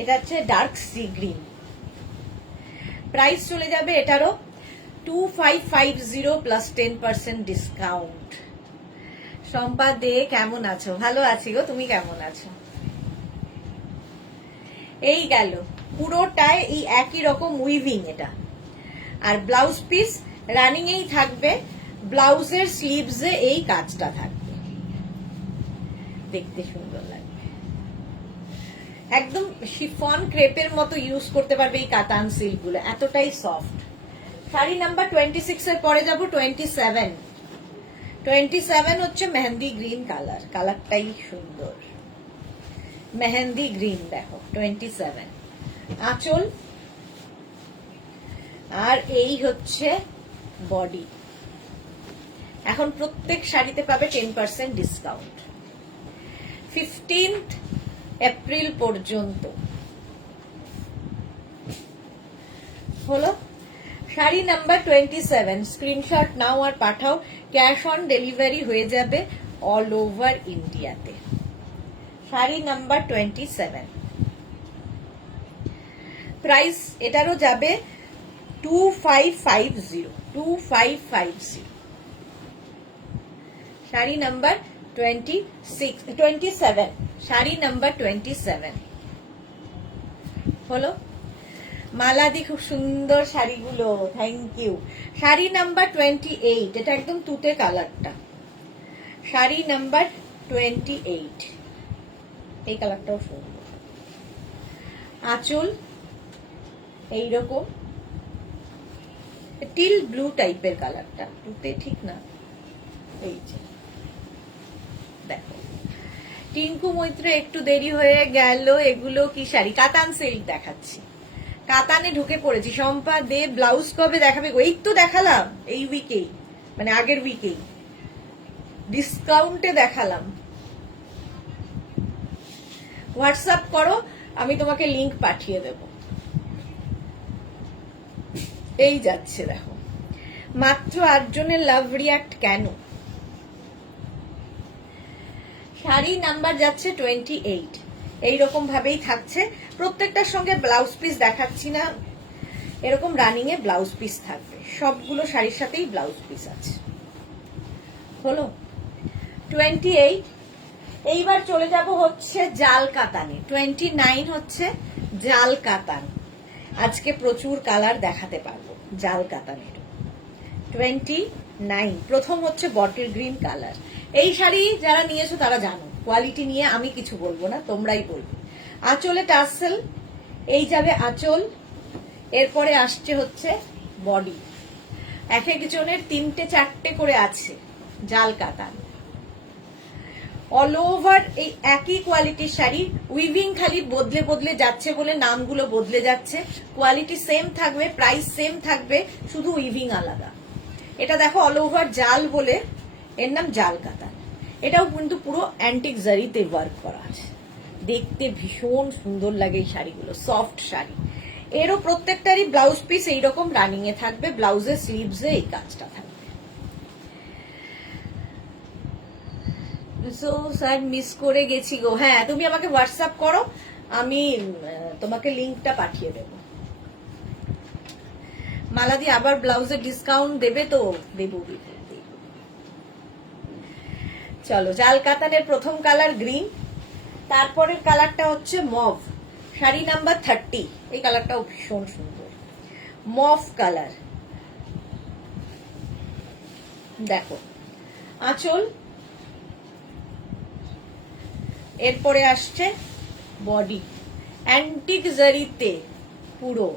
এটা হচ্ছে ডার্ক সি গ্রিন। প্রাইস চলে যাবে এটারও 2550 প্লাস 10% ডিসকাউন্ট। শম্পা দে কেমন আছো? ভালো আছি গো, তুমি কেমন আছো? এই গেল পুরোটায় এই একই রকম উইভিং এটা। আর ব্লাউজ পিস রানিং এই থাকবে, ব্লাউজের স্লিভসে এই কাজটা থাকবে, দেখতে সুন্দর লাগবে। একদম শিফন ক্রেপের মতো ইউজ করতে পারবে এই কাতান সিল্ক গুলো, এতটাই সফট। শাড়ি নাম্বার 26 এর পরে যাব 27। 27 হচ্ছে মেহেন্দি গ্রিন কালার, কালারটাই সুন্দর, মেহেন্দি গ্রিন। দেখো 27 আঁচল, আর এই হচ্ছে বডি। এখন প্রত্যেক শাড়িতে পাবে 10% ডিসকাউন্ট 15 এপ্রিল পর্যন্ত। হলো শাড়ি নাম্বার 27, স্ক্রিনশট নাও আর পাঠাও। ক্যাশ অন ডেলিভারি হয়ে যাবে অল ওভার ইন্ডিয়াতে। শাড়ি নাম্বার 27, প্রাইস এটারও যাবে 2550। শাড়ি নাম্বার 27, শাড়ি নাম্বার 27 হলো। মালাদি খুব সুন্দর শাড়িগুলো, থ্যাংক ইউ। শাড়ি নাম্বার 28, এটা একদম তুতে কালারটা। শাড়ি নাম্বার 28, এই কালারটাও সুন্দর। আঁচল এইরকম টিল ব্লু টাইপের কালারটা, তুতে ঠিক না। এই যে দেখো টিঙ্কু মৈত্র, একটু দেরি হয়ে গেল। এগুলো কি শাড়ি? কাতান সিল্ক দেখাচ্ছি, কাতানে ঢুকে পড়েছি। শম্পা দে ব্লাউজ কবে দেখাবে? এই তো দেখালাম এই উইকেই, মানে আগের উইকেই ডিসকাউন্টে দেখালাম। হোয়াটসঅ্যাপ করো, আমি তোমাকে লিংক পাঠিয়ে দেব। এই যাচ্ছে দেখো, মাত্র 8 জনের লাভ রিয়াক্ট কেন? শাড়ি নাম্বার যাচ্ছে 28, এইরকম ভাবেই থাকছে। প্রত্যেকটার সঙ্গে ব্লাউজ পিস দেখাচ্ছি না, এরকম রানিং এ ব্লাউজ পিস থাকবে। সবগুলো শাড়ির সাথেই ব্লাউজ পিস আছে। হলো 28। এইবার চলে যাব হচ্ছে জাল কাতানে। 29 হচ্ছে জাল কাতান। আজকে প্রচুর কালার দেখাতে পারবো জাল কাতানের। 29 প্রথম হচ্ছে বটল গ্রিন কালার। এই শাড়ি যারা নিয়েছো তারা জানো, কোয়ালিটি নিয়ে আমি কিছু বলবো না, তোমরাই বলবে। আঁচলে টাসেল, এই যাবে আঁচল, এরপরে আসছে হচ্ছে বডি। এক একজনের 3-4টে করে আছে জাল কাতান। অল ওভার এই একই কোয়ালিটির শাড়ি, উইভিং খালি বদলে বদলে যাচ্ছে বলে নামগুলো বদলে যাচ্ছে। কোয়ালিটি সেম থাকবে, প্রাইস সেম থাকবে, শুধু উইভিং আলাদা। এটা দেখো অল ওভার জাল বলে এর নাম জাল কাতান। এটাও কিন্তু পুরো অ্যান্টিক জারিতে ওয়ার্ক করা আছে। দেখতে ভীষণ সুন্দর লাগে এই শাড়িগুলো, সফট শাড়ি। এরও প্রত্যেকটারই ব্লাউজ পিস এইরকম রানিং এ থাকবে, ব্লাউজের স্লিভসে এই কাজটা থাকবে। সো স্যার মিস করে গেছি গো। হ্যাঁ, তুমি আমাকে হোয়াটসঅ্যাপ করো, আমি তোমাকে লিঙ্কটা পাঠিয়ে দেব। মালাদি আবার ব্লাউজের ডিসকাউন্ট দেবে তো? দেবো। চলো, জাল কাতানের প্রথম কালার গ্রিন, তারপরের কালারটা হচ্ছে মভ, শাড়ি নাম্বার 30। এই কালারটাও ভীষণ সুন্দর, মভ কালার। দেখো আঁচল, এরপরে আসছে বডি, অ্যান্টিক জারিতে পুরো,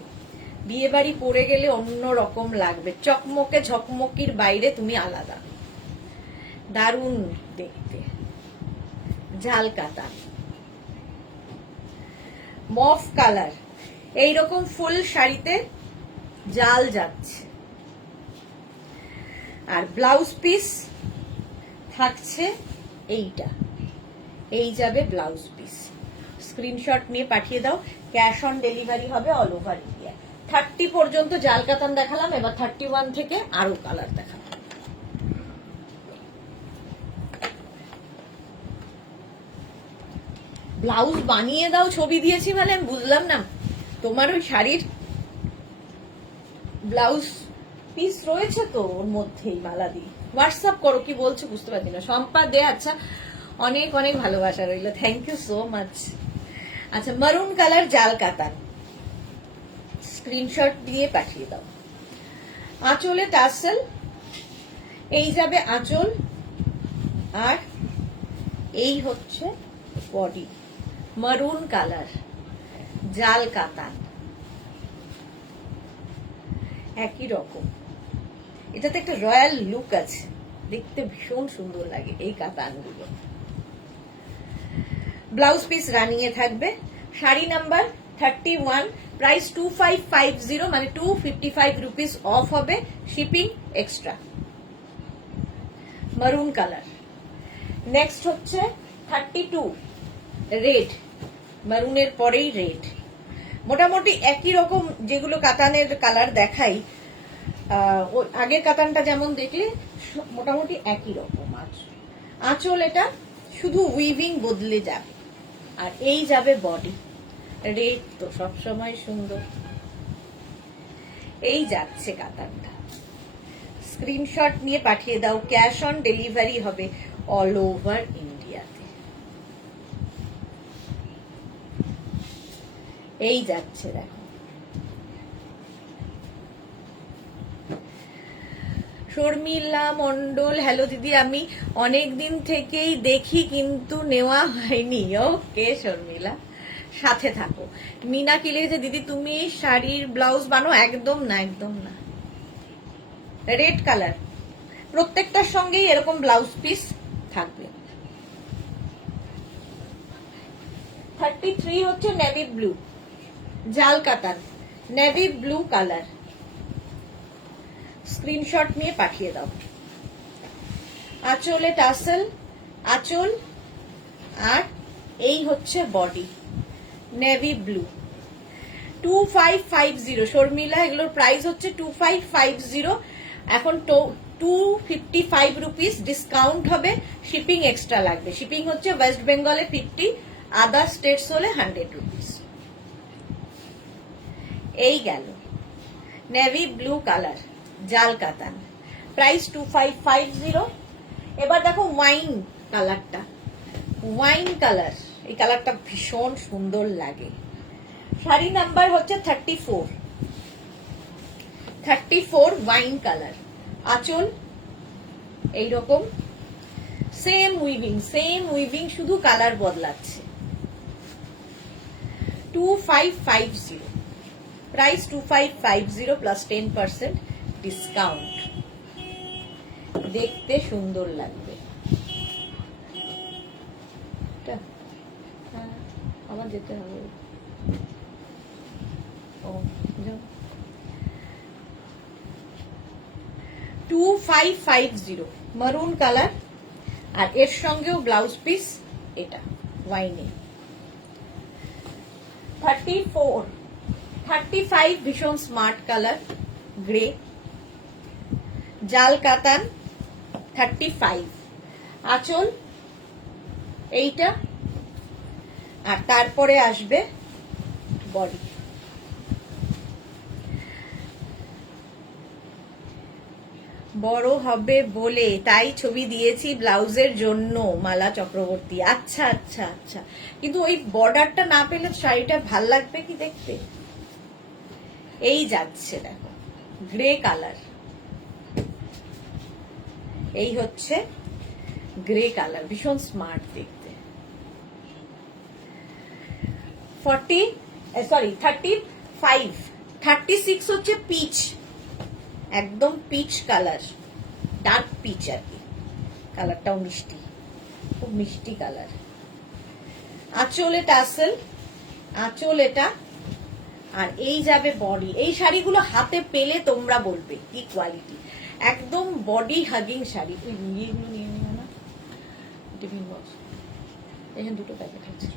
বিয়ে বাড়ি পরে গেলে অন্য রকম লাগবে, চকমকে ঝকমকির বাইরে তুমি আলাদা, দারুণ দেখতে। ঝাল কাতান, মফ কালার, এইরকম ফুল শাড়িতে জাল যাচ্ছে। আর ব্লাউজ পিস থাকছে এইটা, এই যাবে ব্লাউজ পিস। স্ক্রিনশট নিয়ে পাঠিয়ে দাও, ক্যাশ অন ডেলিভারি হবে অল ওভার ইন্ডিয়া। 30 পর্যন্ত জাল কাতান দেখালাম, এবার 31 থেকে আরো কালার দেখালাম। ব্লাউজ বানিয়ে দাও ছবি দিয়েছি মানে আমি বুঝলাম না, তোমার ওই শাড়ির ব্লাউজ পিস রয়েছে তো ওর মধ্যেই। মালাদি হোয়াটসঅ্যাপ করো, কি বলছো বুঝতে পারছি না। সম্পা দে, আচ্ছা অনেক অনেক ভালোবাসা রইল, থ্যাংক ইউ সো মাচ। আচ্ছা, মারুন কালার জাল কাতান, স্ক্রিনশট দিয়ে পাঠিয়ে দাও। আঁচলে টাসেল, এই যাবে আঁচল, আর এই হচ্ছে বডি, মারুন কালার জাল কাতান, একই রকম। এটাতে একটা রয়্যাল লুক আছে, দেখতে ভীষণ সুন্দর লাগে এই কাতানগুলো। ব্লাউজ পিস রানিং এ থাকবে, শাড়ি নাম্বার 31, প্রাইস 2550, মানে 255 রুপিস অফ হবে, শিপিং এক্সট্রা। মারুন কালার। নেক্সট হচ্ছে 32, রেড, মারুনের পরেই রেড। মোটামুটি একই রকম যেগুলো কাতানের কালার দেখাই, আগের কাতানটা যেমন দেখলে মোটামুটি একই রকম। আঁচল এটা শুধু উইভিং বদলে যাবে, আর এই যাবে বডি। রেড তো সবসময় সুন্দর। এই যাচ্ছে কাতানটা, স্ক্রিনশট নিয়ে পাঠিয়ে দাও, ক্যাশ অন ডেলিভারি হবে অল ওভার ইন্ডিয়াতে। এই যাচ্ছে, দেখো শর্মিলা মন্ডল, হ্যালো দিদি, আমি অনেক দিন থেকেই দেখি কিন্তু নেওয়া হয়নি। ওকে শর্মিলা, সাথে থাকো। মিনা কি লিখেছে, দিদি তুমি শাড়ির ব্লাউজ বানো? একদম না, একদম না। রেড কালার, প্রত্যেকটার সঙ্গেই এরকম ব্লাউজ পিস থাকবে। 33 হচ্ছে নেভি ব্লু, জাল কাতান, নেভি ব্লু কালার, স্ক্রিনশট নিয়ে পাঠিয়ে দাও। আঁচলে টাসেল, আঁচল, আর এই হচ্ছে বডি, নেভি ব্লু। 2550 শর্মিলা, এগুলোর প্রাইস হচ্ছে 2550, এখন 255 রুপিস ডিসকাউন্ট হবে, শিপিং এক্সট্রা লাগবে। শিপিং হচ্ছে ওয়েস্ট বেঙ্গলে 50, আদার স্টেটস হলে 100 রুপিস। এই গেল নেভি ব্লু কালার, জাল কাতান, প্রাইস 2550। এবার দেখো ওয়াইন কালারটা, ওয়াইন কালার, এই কালারটা ভীষণ সুন্দর লাগে। শাড়ি নাম্বার হচ্ছে 34 ওয়াইন কালার। আঁচল এইরকম, সেম উইভিং, শুধু কালার বদলাচ্ছে। 2550, প্রাইস 2550 প্লাস 10% ডিসকাউন্ট। দেখতে সুন্দর লাগবে। আমার যেতে হবে। 2550 মারুন কালার, আর এর সঙ্গেও ব্লাউজ পিস এটা ওয়াইনে। 34, 35 ভীষণ স্মার্ট কালার গ্রে, জাল কাতান 35, আঁচল এইটা, আর তারপরে আসবে বডি। বড় হবে বলে তাই ছবি দিয়েছি ব্লাউজের জন্য, মালা চক্রবর্তী। আচ্ছা আচ্ছা আচ্ছা, কিন্তু ওই বর্ডারটা না পেলে শাড়িটা ভাল লাগবে কি দেখতে? এই যাচ্ছে দেখো গ্রে কালার, এই হচ্ছে গ্রে কালার, ভীষণ স্মার্ট দেখতে। 35, 36 হচ্ছে পিচ, একদম পিচ কালার, ডার্ক পিচ আর কি, কালারটাও মিষ্টি, খুব মিষ্টি কালার। আঁচলে টাসেল, আঁচল এটা, আর এই যাবে বডি। এই শাড়িগুলো হাতে পেলে তোমরা বলবে কি কোয়ালিটি, একদম বডি হাগিং শাড়ি। তুই এগুলো নিয়ে নিও না, টিফিন বক্স এখানে দুটো প্যাকেট আছে।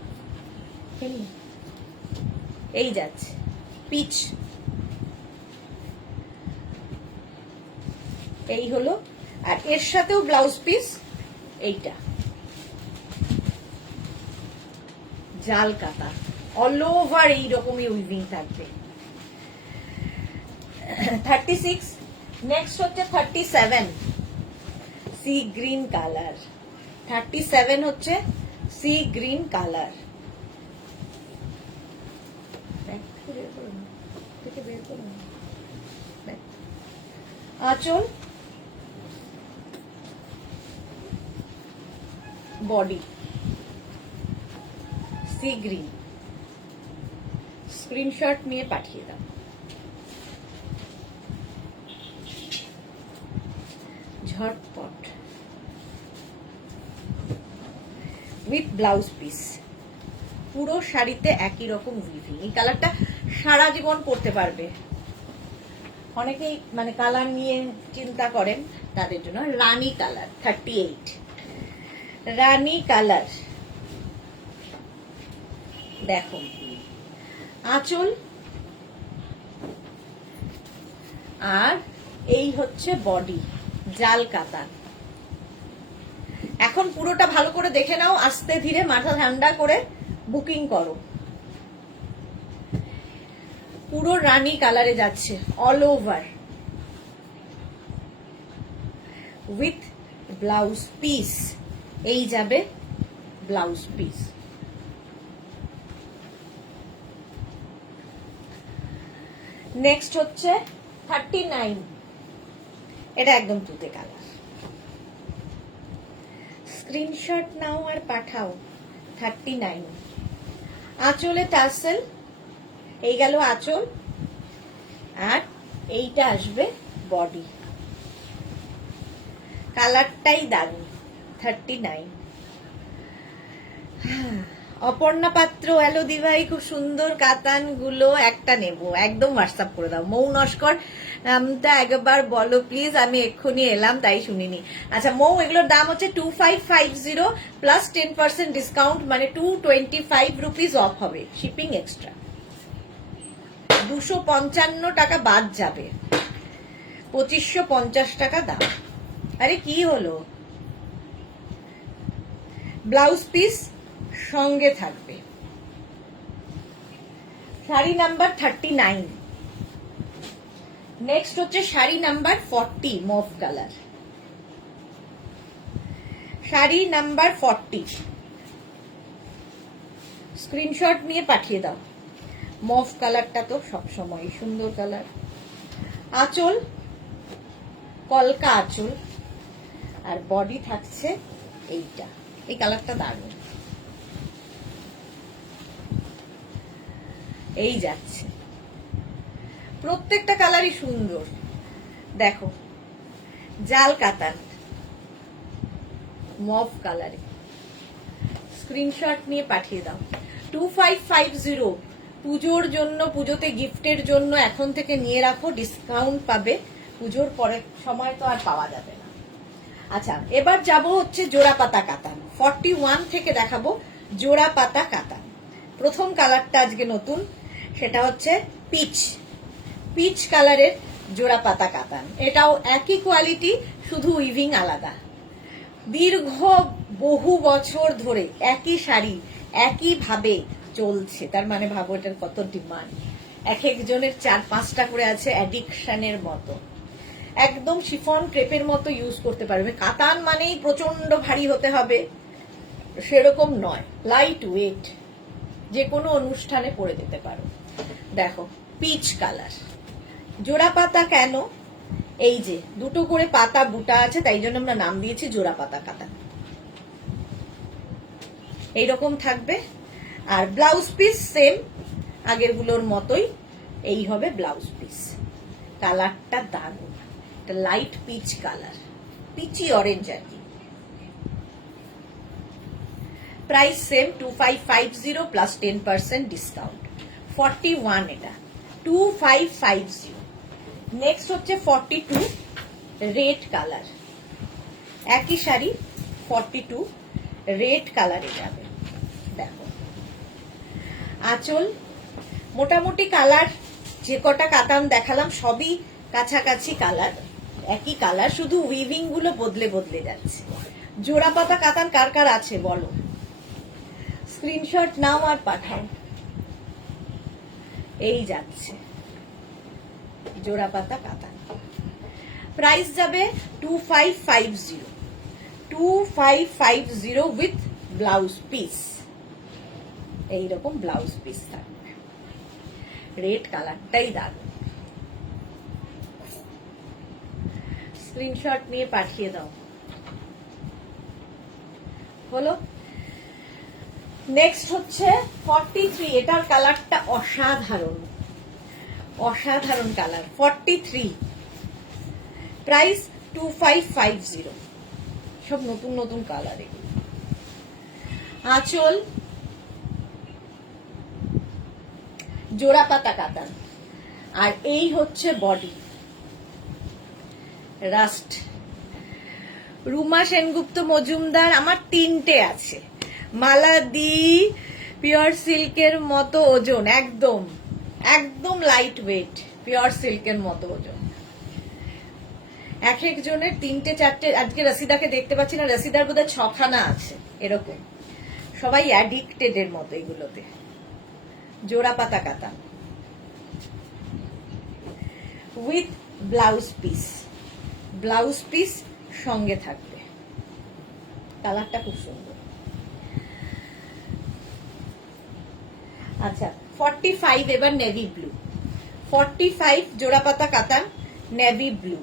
এই যাচ্ছে পিচ, এই হলো, আর এর সাথেও ব্লাউজ পিস এইটা জাল কাতা, অল ওভার এইরকমই উইভিং থাকবে। 36, নেক্সট হচ্ছে 37, সি গ্রিন কালার। 37 হচ্ছে সি গ্রিন কালার। আঁচল, বডি সি গ্রিন। স্ক্রিনশট নিয়ে পাঠিয়ে দাও। ঝটপট উইথ ব্লাউজ পিস, পুরো শাড়িতে একই রকম উইভিং। এই কালারটা সারা জীবন পরতে পারবে, অনেকেই মানে কালার নিয়ে চিন্তা করেন তাদের জন্য। রানী কালার 38, রানী কালার দেখো, আঁচল আর এই হচ্ছে বডি, জাল কাতান। এখন পুরোটা ভালো করে দেখে নাও, আস্তে ধীরে মাথা ঠান্ডা করে বুকিং করো। পুরো রানী কালারে যাচ্ছে all over with blouse piece, এই যাবে ব্লাউজ পিস। নেক্সট হচ্ছে 39, এটা একদম তুতে কালার। স্ক্রিনশট নাও আর পাঠাও। 39, আঁচলে টাসেল, এই গেল আঁচল, আর এইটা আসবে বডি। কালারটাই দারুণ। 39, অপর্ণা পাত্র, হ্যালো দিভাই, খুব সুন্দর কাতান গুলো, একটা নেব, একদম হোয়াটসঅ্যাপ করে দাও। মৌ নস্কর নামটা একবার বলো প্লিজ, আমি এক্ষুনি এলাম তাই শুনিনি। আচ্ছা মৌ, এগুলোর দাম হচ্ছে 2550 প্লাস 10% ডিসকাউন্ট, মানে 225 রুপিস অফ হবে, শিপিং এক্সট্রা 255 টাকা বাদ যাবে, 2550 টাকা দাম। আরে কি হলো, ব্লাউজ পিস সঙ্গে থাকবে। শাড়ি নাম্বার 39, নেক্সট হচ্ছে sari number 40, mauve colour. Sari number 40, screenshot নিয়ে পাঠিয়ে দাও। মভ কালারটা তো সবসময় সুন্দর কালার। আঁচল কলকা আঁচল, আর বডি থাকছে এইটা, এই কালারটা দারুণ, এই যাচ্ছে। প্রত্যেকটা কালারই সুন্দর। দেখো জাল কাতান মভ কালারে, স্ক্রিনশট নিয়ে পাঠিয়ে দাও। 2550, পুজোর জন্য, পুজোতে গিফটের জন্য এখন থেকে নিয়ে রাখো, ডিসকাউন্ট পাবে, পুজোর পরের সময় তো আর পাওয়া যাবে না। আচ্ছা এবার যাব হচ্ছে জোড়া পাতা কাতান। 41 থেকে দেখাবো জোড়া পাতা কাতান। প্রথম কালারটা আজকে নতুন, সেটা হচ্ছে পিচ কালারের জোড়া পাতা কাতান। এটাও একই কোয়ালিটি, শুধু উইভিং আলাদা। দীর্ঘ বহু বছর ধরে একই শাড়ি একই ভাবে চলছে, তার মানে ভাবো এটার কত ডিমান্ড। এক একজনের 4-5টা করে আছে, অ্যাডিকশনের মতো। একদম শিফন ক্রেপের মতো ইউজ করতে পারবে। কাতান মানেই প্রচন্ড ভারী হতে হবে সেরকম নয়, লাইট ওয়েট, যে কোনো অনুষ্ঠানে পরে যেতে পারো। দেখো পিচ কালার, জোড়া পাতা কেন, এই যে দুটো করে পাতা বুটা আছে, তাই জন্য আমরা নাম দিয়েছি জোড়া পাতা কাতান। এইরকম থাকবে। আর ব্লাউজ পিস সেম আগের গুলোর মতোই, এই হবে ব্লাউজ পিস। কালারটা দারুণ, এটা light peach colour, peachy orange আর কি। Price same 2550 plus 10% discount. 41 এটা 2550। নেক্সট হচ্ছে 42 রেড কালার, একই শাড়ি 42 রেড কালারে যাবে। দেখো আঁচল, মোটামুটি কালার যে কটা কাতান দেখালাম সবই কাছাকাছি কালার, একই কালার, শুধু উইভিং গুলো বদলে বদলে যাচ্ছে। জোড়া পাতা কাতান কার কার আছে বলো, স্ক্রিনশট নাও আর পাঠাও। এই যাচ্ছে জোড়া পাতা কাতান। প্রাইস যাবে 2550 উইথ ব্লাউজ পিস। এইরকম ব্লাউজ পিস থাকবে। রেড কালারটাই দারুণ, স্ক্রিনশট নিয়ে পাঠিয়ে দাও। হলো। নেক্সট হচ্ছে 43, এটার কালারটা অসাধারণ, অসাধারণ কালার। 43 প্রাইস 2550। সব নতুন নতুন কালার এগুলো। আঁচল জোড়া পাতা কাতান, আর এই হচ্ছে বডি রাস্ট। রুমা সেনগুপ্ত মজুমদার, আমার 3টে আছে। মালাদি পিওর সিল্কের মতো ওজন, একদম একদম লাইট ওয়েট, পিওর সিল্কের মতো ওজন। এক একজনের 3টে-4টে। আজকে রসিদাকে দেখতে পাচ্ছি না, রসিদার বোধহয় 6খানা আছে এরকম। সবাই অ্যাডিক্টেড এর মতো এগুলোতে। জোড়া পাতা কাতান with blouse piece, blouse piece সঙ্গে থাকবে। কালারটা খুব সুন্দর। আচ্ছা 45 এবার নেভি ব্লু। 45 জোড়া পাতা কাতান নেভি ব্লু।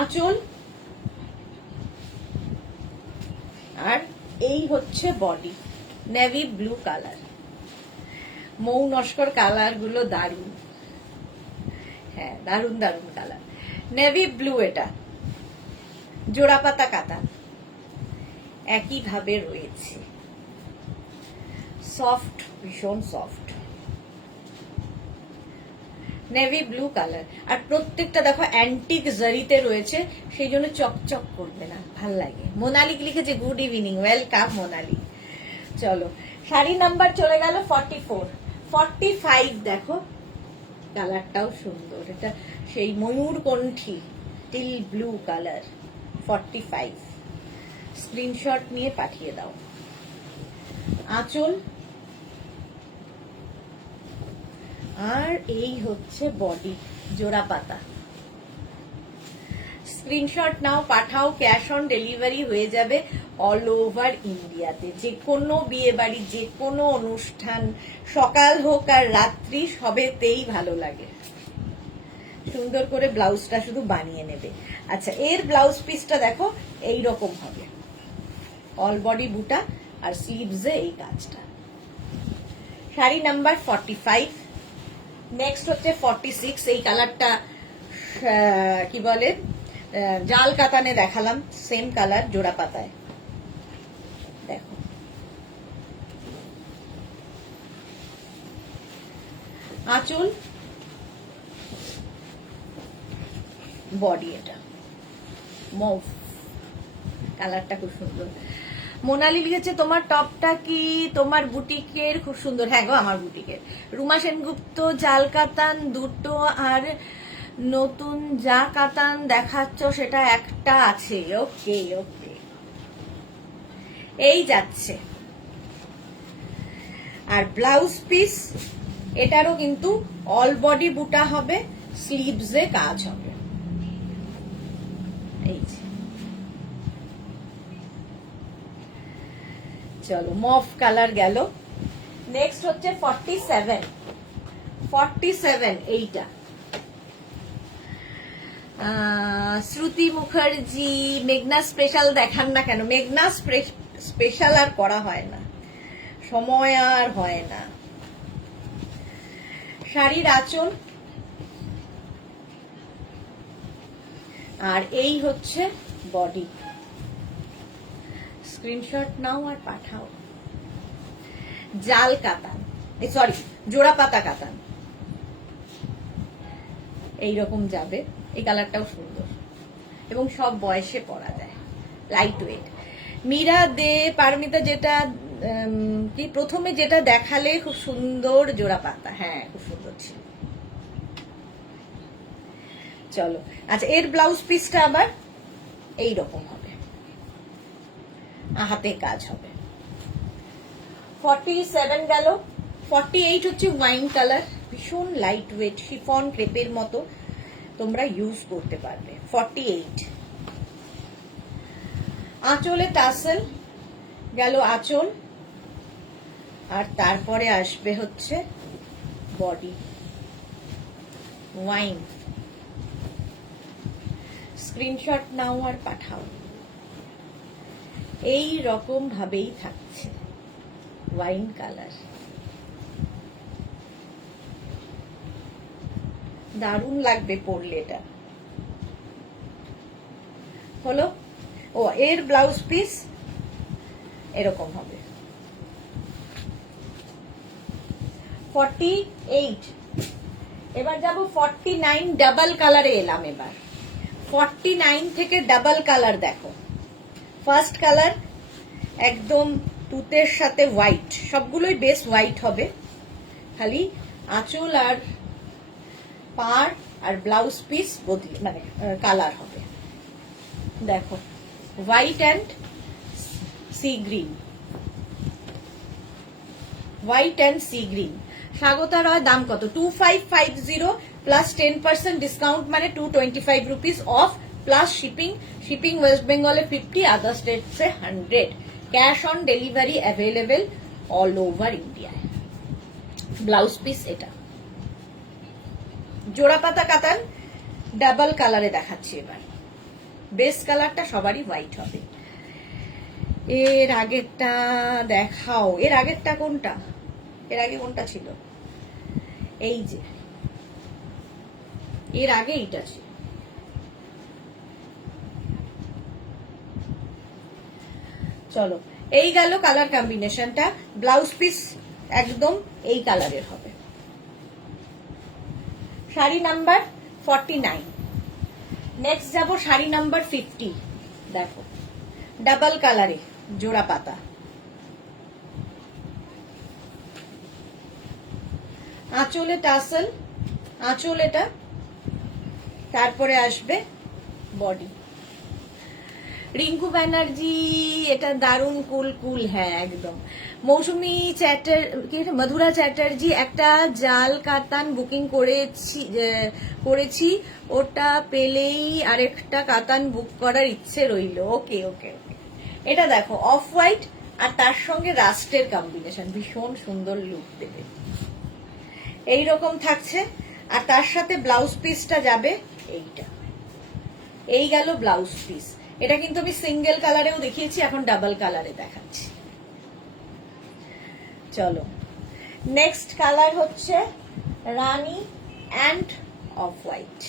আঁচল, আর এই হচ্ছে বডি, নেভি ব্লু কালার। মৌ নস্কর কালার গুলো দারুণ, হ্যাঁ দারুণ দারুণ কালার। নেভি ব্লু, এটা জোড়া পাতা কাতান একই ভাবে রয়েছে, সফট, ভীষণ সফট নেভি ব্লু কালার। আর প্রত্যেকটা দেখো অ্যান্টিক জারিতে রয়েছে, সেই জন্য চকচক করবে না, ভাল লাগে। মোনালি লিখেছে গুড ইভিনিং, ওয়েলকাম মোনালি। চলো শাড়ি নাম্বার চলে গেল 44। 45 দেখো কালারটাও সুন্দর, এটা সেই ময়ূর কণ্ঠী টিল ব্লু কালার। 45 স্ক্রিনশট নিয়ে পাঠিয়ে দাও। আঁচল, আর এই হচ্ছে বডি জোড়া পাতা। স্ক্রিনশট নাও, পাঠাও। ক্যাশ অন ডেলিভারি হয়ে যাবে অল ওভার ইন্ডিয়াতে। যে কোনো বিয়ে বাড়ি, যে কোনো অনুষ্ঠান, সকাল হোক আর রাত্রি, সবেতেই ভালো লাগে। সুন্দর করে ব্লাউজটা শুধু বানিয়ে নেবে। আচ্ছা এর ব্লাউজ পিসটা দেখো এই রকম হবে, অল বডি বুটা আর স্লিভসে এই কাজটা। শাড়ি নাম্বার 45। নেক্সট হচ্ছে 46। এই কালারটা কি বলে, জাল কাতানে দেখালাম, সেম কালার জোড়া পাতায়। দেখো আঁচল, বডি এটা মৌভ কালারটা খুব সুন্দর। মোনালি লিখেছে তোমার টপটা কি তোমার বুটিকের? খুব সুন্দর। হ্যাঁ গো, আমার বুটিকের। রুমা সেনগুপ্ত জাল কাতান দুটো আর নতুন যা কাতান দেখাচ্ছ সেটা একটা আছে। ওকে ওকে, এই যাচ্ছে। আর ব্লাউজ পিস এটারও কিন্তু অল বডি বুটা হবে, স্লিভসে কাজ হবে। এই যে, চলো মফ কালার গেল। নেক্সট হচ্ছে 47 এইটা। শ্রুতি মুখার্জি মেঘনা স্পেশাল দেখান না কেন? মেঘনা স্পেশাল আর করা হয় না, সময় আর হয় না। শাড়ির আঁচল, আর এই হচ্ছে বডি। স্ক্রিনশট নাও আর পাঠাও। জাল কাতান, সরি জোড়া পাতা কাতান, এইরকম যাবে। এই কালারটাও সুন্দর এবং সব বয়সে পরা যায়, লাইট ওয়েট। মীরা দে পারমিতা যেটা কি প্রথমে যেটা দেখালে খুব সুন্দর জোড়া পাতা, হ্যাঁ খুব সুন্দর ছিল। চলো আচ্ছা, এর ব্লাউজ পিসটা আবার এইরকম হবে, হাতে কাজ হবে। 47 গেল। 48 হচ্ছে ওয়াইন কালার, ভীষণ লাইট ওয়েট, শিফন ক্রেপের মতো তোমরা ইউজ করতে পারবে। 48 আঁচলে টাসেল গেল, আঁচল। আর তারপরে আসবে হচ্ছে বডি, ওয়াইন। স্ক্রিনশট নাও আর পাঠাও। এই রকম ভাবেই থাকছে ওয়াইন কালার, দারুণ লাগবে পরলে। এটা হলো। ও এর ব্লাউজ পিস এরকম হবে। 48 এবার যাব 49, ডাবল কালারে এলাম। এবার 49 থেকে ডাবল কালার দেখো। ফার্স্ট কালার একদম তুতের সাথে হোয়াইট, সবগুলোই বেস হোয়াইট হবে, খালি আঁচল আর পার আর ব্লাউজ পিস বদলে মানে কালার হবে। দেখো white and sea green, white and sea green. Swagata Roy দাম কত? 2550 প্লাস 10% ডিসকাউন্ট, মানে 225 rupees off plus shipping. Shipping west বেঙ্গলে 50, আদার স্টেটসে 100। Cash on delivery available all over ইন্ডিয়ায়। ব্লাউজ পিস এটা। জোড়া পাতা কাতান ডাবল কালারে দেখাচ্ছি এবার। বেস কালারটা সবারই হোয়াইট হবে। এর আগেরটা দেখাও। এর আগেরটা কোনটা? এর আগে কোনটা ছিল? এই যে এর আগে এইটা ছিল। চলো, এই গেল কালার কম্বিনেশনটা। ব্লাউজ পিস একদম এই কালারের হবে। শাড়ি নাম্বার 49। নেক্সট যাব শাড়ি নাম্বার 50। দেখো ডাবল কালারে জোড়া পাতা, আঁচলে টাসেল, আঁচল এটা, তারপরে আসবে বডি। রিঙ্কু ব্যানার্জি এটা দারুণ কুল কুল, হ্যাঁ একদম। মৌসুমি মধুরা চ্যাটার্জি একটা জাল কাতান বুকিং করেছি, ওটা পেলেই আরেকটা কাতান বুক করার ইচ্ছে রইল। ওকে ওকে ওকে। এটা দেখো অফ হোয়াইট আর তার সঙ্গে রাস্টের কম্বিনেশন, ভীষণ সুন্দর লুক দেবে। এইরকম থাকছে। আর তার সাথে ব্লাউজ পিসটা যাবে এইটা। এই গেল ব্লাউজ পিস। এটা কিন্তু আমি সিঙ্গেল কালারেও দেখিয়েছি, এখন ডাবল কালারে দেখাচ্ছি। চলো নেক্সট কালার হচ্ছে রানী অ্যান্ড অফ হোয়াইট।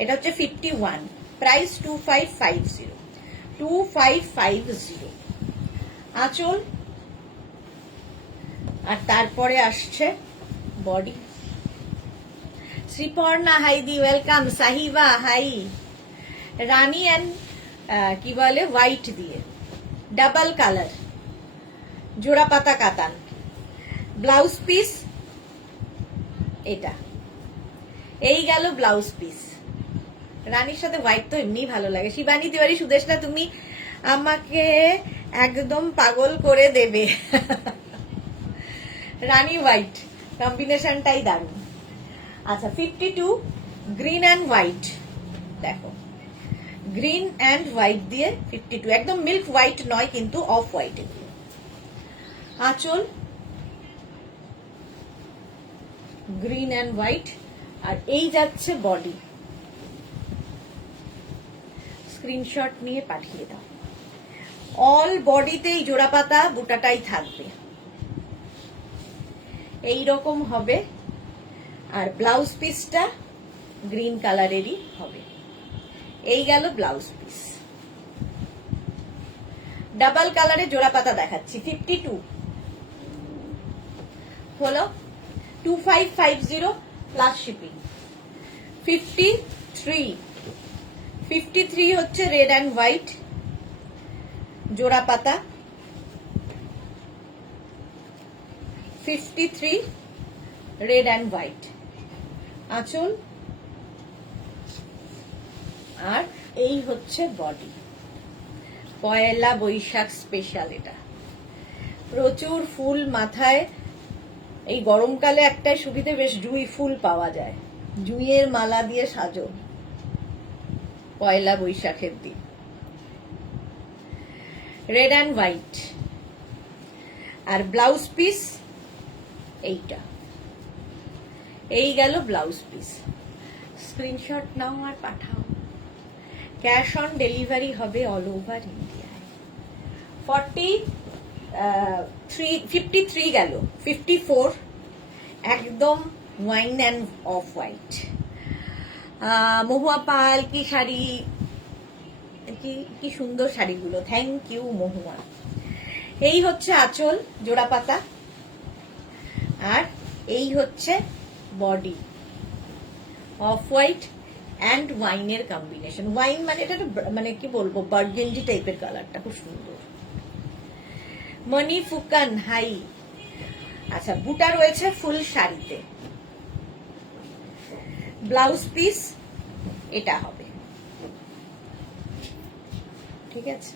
এটা হচ্ছে 51, প্রাইস 2550। 2550 আঁচল, আর তারপরে আসছে বডি। শ্রীপর্ণা হাইদি ওয়েলকাম। সাহিবা হাই। রানী অ্যান্ড কি বলে হোয়াইট দিয়ে ডাবল কালার, জোড়া পাতা কাতান, ব্লাউজ পিস এটা। এই গেল ব্লাউজ পিস। রানীর সাথে হোয়াইট তো এমনি ভালো লাগে। শিবানী তিওয়ারি, সুদেশনা তুমি আমাকে একদম পাগল করে দেবে। রানী হোয়াইট কম্বিনেশনটাই দারুণ। আচ্ছা 52 গ্রিন অ্যান্ড হোয়াইট, দেখো গ্রিন অ্যান্ড হোয়াইট দিয়ে 52, একদম মিল্ক হোয়াইট নয় কিন্তু অফ হোয়াইট। আঁচল গ্রিন অ্যান্ড হোয়াইট, আর এই যাচ্ছে বডি। স্ক্রিনশট নিয়ে পাঠিয়ে দাও। অল বডিতেই জোড়া পাতা বুটাটাই থাকবে, এই রকম হবে। আর ব্লাউজ পিসটা গ্রিন কালারেরই হবে। এই গেল ব্লাউজ পিস। ডাবল কালারে জোড়া পাতা দেখাচ্ছি। 52 হলো 2550 প্লাস শিপিং। 53 হচ্ছে রেড অ্যান্ড হোয়াইট জোড়া পাতা। 53 রেড অ্যান্ড হোয়াইট আঁচল, আর এই হচ্ছে বডি। পয়লা বৈশাখ স্পেশাল এটা। প্রচুর ফুল মাথায়। এই গরমকালে একটাই সুবিধে, বেশ জুঁই ফুল পাওয়া যায়। জুঁইয়ের মালা দিয়ে সাজো পয়লা বৈশাখের দিন। Red and white. আর ব্লাউজ পিস এইটা। এই গেল ব্লাউজ পিস। স্ক্রিনশট নাও আর পাঠাও। ক্যাশ অন ডেলিভারি হবে অল ওভার ইন্ডিয়ায়। 53 গেল। 54 একদম wine and off white. Mahua Pal, কি শাড়ি, কি সুন্দর শাড়িগুলো। Thank you Mahua. এই হচ্ছে আঁচল জোড়া পাতা, আর এই হচ্ছে বডি। অফ হোয়াইট অ্যান্ড ওয়াইনের কম্বিনেশন। ওয়াইন মানে এটা মানে কি বলবো, বার্গেন্ডি টাইপের কালারটা, খুব সুন্দর। মনি ফুকান, হাই। আচ্ছা বুটা রয়েছে ফুল শাড়িতে। ব্লাউজ পিস এটা হবে, ঠিক আছে।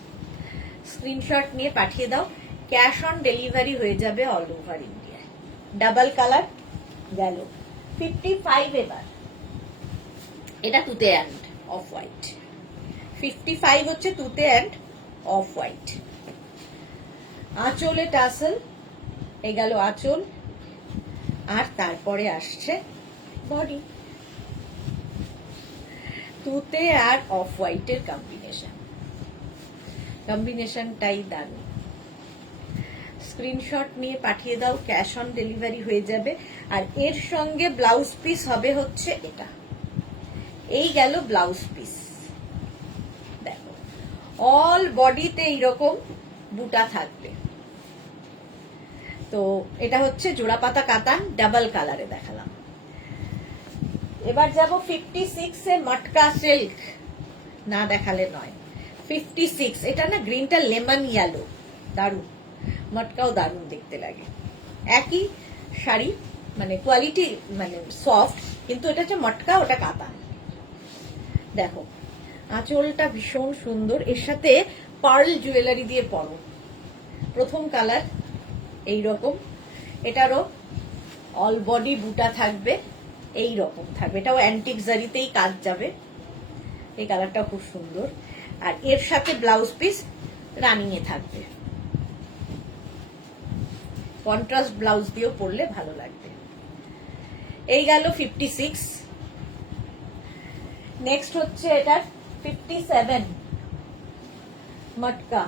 স্ক্রিনশট নিয়ে পাঠিয়ে দাও। ক্যাশ অন ডেলিভারি হয়ে যাবে অল ওভার ইন্ডিয়ায়। ডাবল কালার গেল। 55 এবার। এটা তুতে অ্যান্ড অফ হোয়াইট। 55 হচ্ছে তুতে অ্যান্ড অফ হোয়াইট। আঁচলে টাসেল, এই গেল আঁচল, আর তারপরে আসছে বডি। তুতে আর অফ হোয়াইটের কম্বিনেশনটাই দারুণ। স্ক্রিনশট নিয়ে পাঠিয়ে দাও। ক্যাশ অন ডেলিভারি হয়ে যাবে। আর এর সঙ্গে ব্লাউজ পিস হবে হচ্ছে এটা। এই গেল ব্লাউজ পিস। দেখো অল বডিতে এইরকম বুটা থাকবে। তো এটা হচ্ছে জোড়া পাতা কাতান, ডাবল কালারে দেখালাম। এবার যাব 56 এ মটকা সিল্ক, না দেখালে নয়। 56 এটা না, গ্রিনটা লেমন ইয়েলো, দারুণ। মটকাও দারুণ দেখতে লাগে। একই শাড়ি, মানে কোয়ালিটি মানে সফট, কিন্তু এটা হচ্ছে মটকা, ওটা কাতান। দেখো আঁচলটা ভীষণ সুন্দর। এর সাথে পার্ল জুয়েলারি দিয়ে পরো। প্রথম কালার এই রকম। এটারও অল বডি বুটা থাকবে, এই রকম থাকবে। এটাও অ্যান্টিক জারিতেই কাজ যাবে। এই কালারটা খুব সুন্দর। আর এর সাথে ব্লাউজ পিস রানিং এ থাকবে। কন্ট্রাস্ট ব্লাউজ দিয়েও পরলে ভালো লাগবে। এই গেল 56। নেক্সট হচ্ছে এটা 57 মটকা।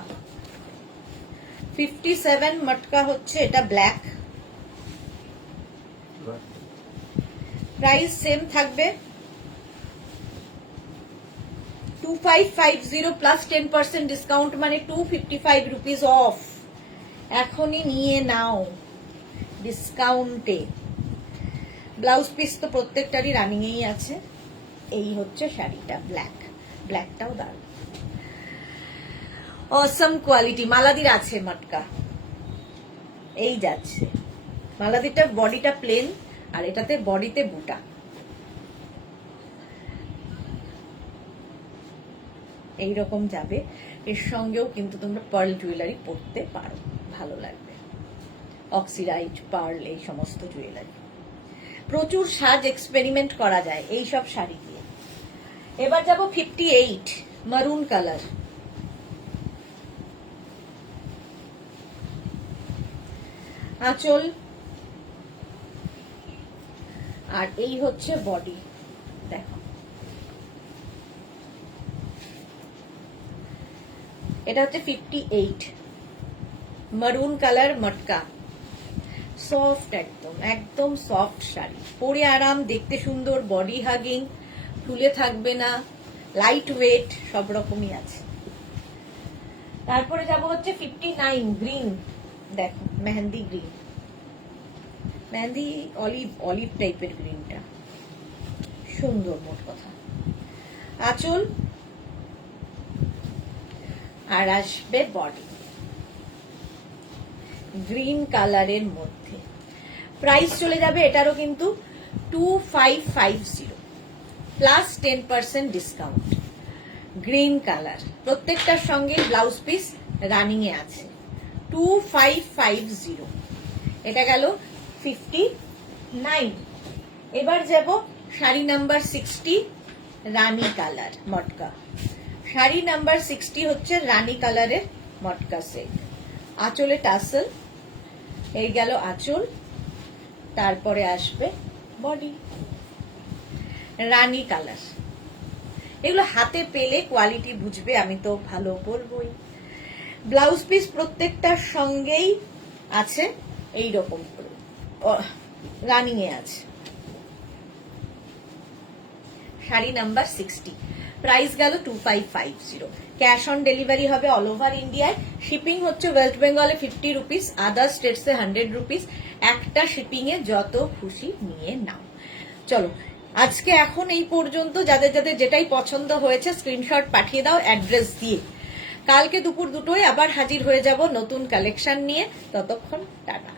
57 মটকা হচ্ছে এটা ব্ল্যাক। প্রাইস সেম থাকবে 2550 প্লাস 10% ডিসকাউন্ট, মানে 255 রুপিস অফ। এখনই নিয়ে নাও ডিসকাউন্টে। ব্লাউজ পিস তো প্রত্যেকটারই রানিং এই আছে। এই হচ্ছে শাড়িটা ব্ল্যাক, ব্ল্যাকটাও দারুণ। অসম কোয়ালিটি। মালাদির আছে মটকা, এই যাচ্ছে মালাদিটা, বডিটা প্লেন আর এটাতে বডিতে বুটা। এইরকম যাবে, এর সঙ্গেও কিন্তু তোমরা পার্ল জুয়েলারি পরতে পারো, ভালো লাগবে। অক্সিডাইজ, পার্ল, এই সমস্ত জুয়েলারি। প্রচুর সাজ এক্সপেরিমেন্ট করা যায় এই সব শাড়ি দিয়ে। এবার যাব 58 মারুন কালার। আঁচল আর এই হচ্ছে বডি, দেখো এটা হচ্ছে 58 মারুন কালার মটকা। সফট, একদম একদম সফট শাড়ি, পরে আরাম, দেখতে সুন্দর, বডি হাগিং, ফুলে থাকবে না, লাইট ওয়েট, সব রকমই আছে। তারপরে যাব হচ্ছে 59 গ্রিন, দেখো mehendi green, mehendi olive, olive টাইপের গ্রিনটা সুন্দর, মোট কথা। আঁচল আর আসবে বডি গ্রিন কালারের মধ্যে। প্রাইস চলে যাবে এটারও কিন্তু 2550 প্লাস 10% ডিসকাউন্ট। গ্রিন কালার, প্রত্যেকটার সঙ্গে ব্লাউজ পিস রানিং এ আছে। 2550, এটা গেল 59। এবার যাব শাড়ি নাম্বার 60 রানী কালার মটকা। শাড়ি নাম্বার 60 হচ্ছে রানী কালারের মটকা সেট। আঁচলে টাসেল, এই গেল আঁচল, তারপরে আসবে বডি রানী কালার। এগুলো হাতে পেলে কোয়ালিটি বুঝবে, আমি তো ভালো বলবোই। ব্লাউজ পিস প্রত্যেকটার সঙ্গেই আছে এইরকম করে, রানিং এ আছে। শাড়ি নাম্বার 60, প্রাইস গেল 2550। ক্যাশ অন ডেলিভারি হবে অল ওভার ইন্ডিয়ায়। শিপিং হচ্ছে ওয়েস্ট বেঙ্গলে 50 রুপিস, আদার স্টেটসে 100 রুপিস। একটা শিপিং এ যত খুশি নিয়ে নাও। চলো আজকে এখন এই পর্যন্ত। যাদের যাদের যেটাই পছন্দ হয়েছে স্ক্রিনশট পাঠিয়ে দাও অ্যাড্রেস দিয়ে। কালকে দুপুর 2টোয় আবার হাজির হয়ে যাব নতুন কালেকশন নিয়ে। ততক্ষণ টাটা।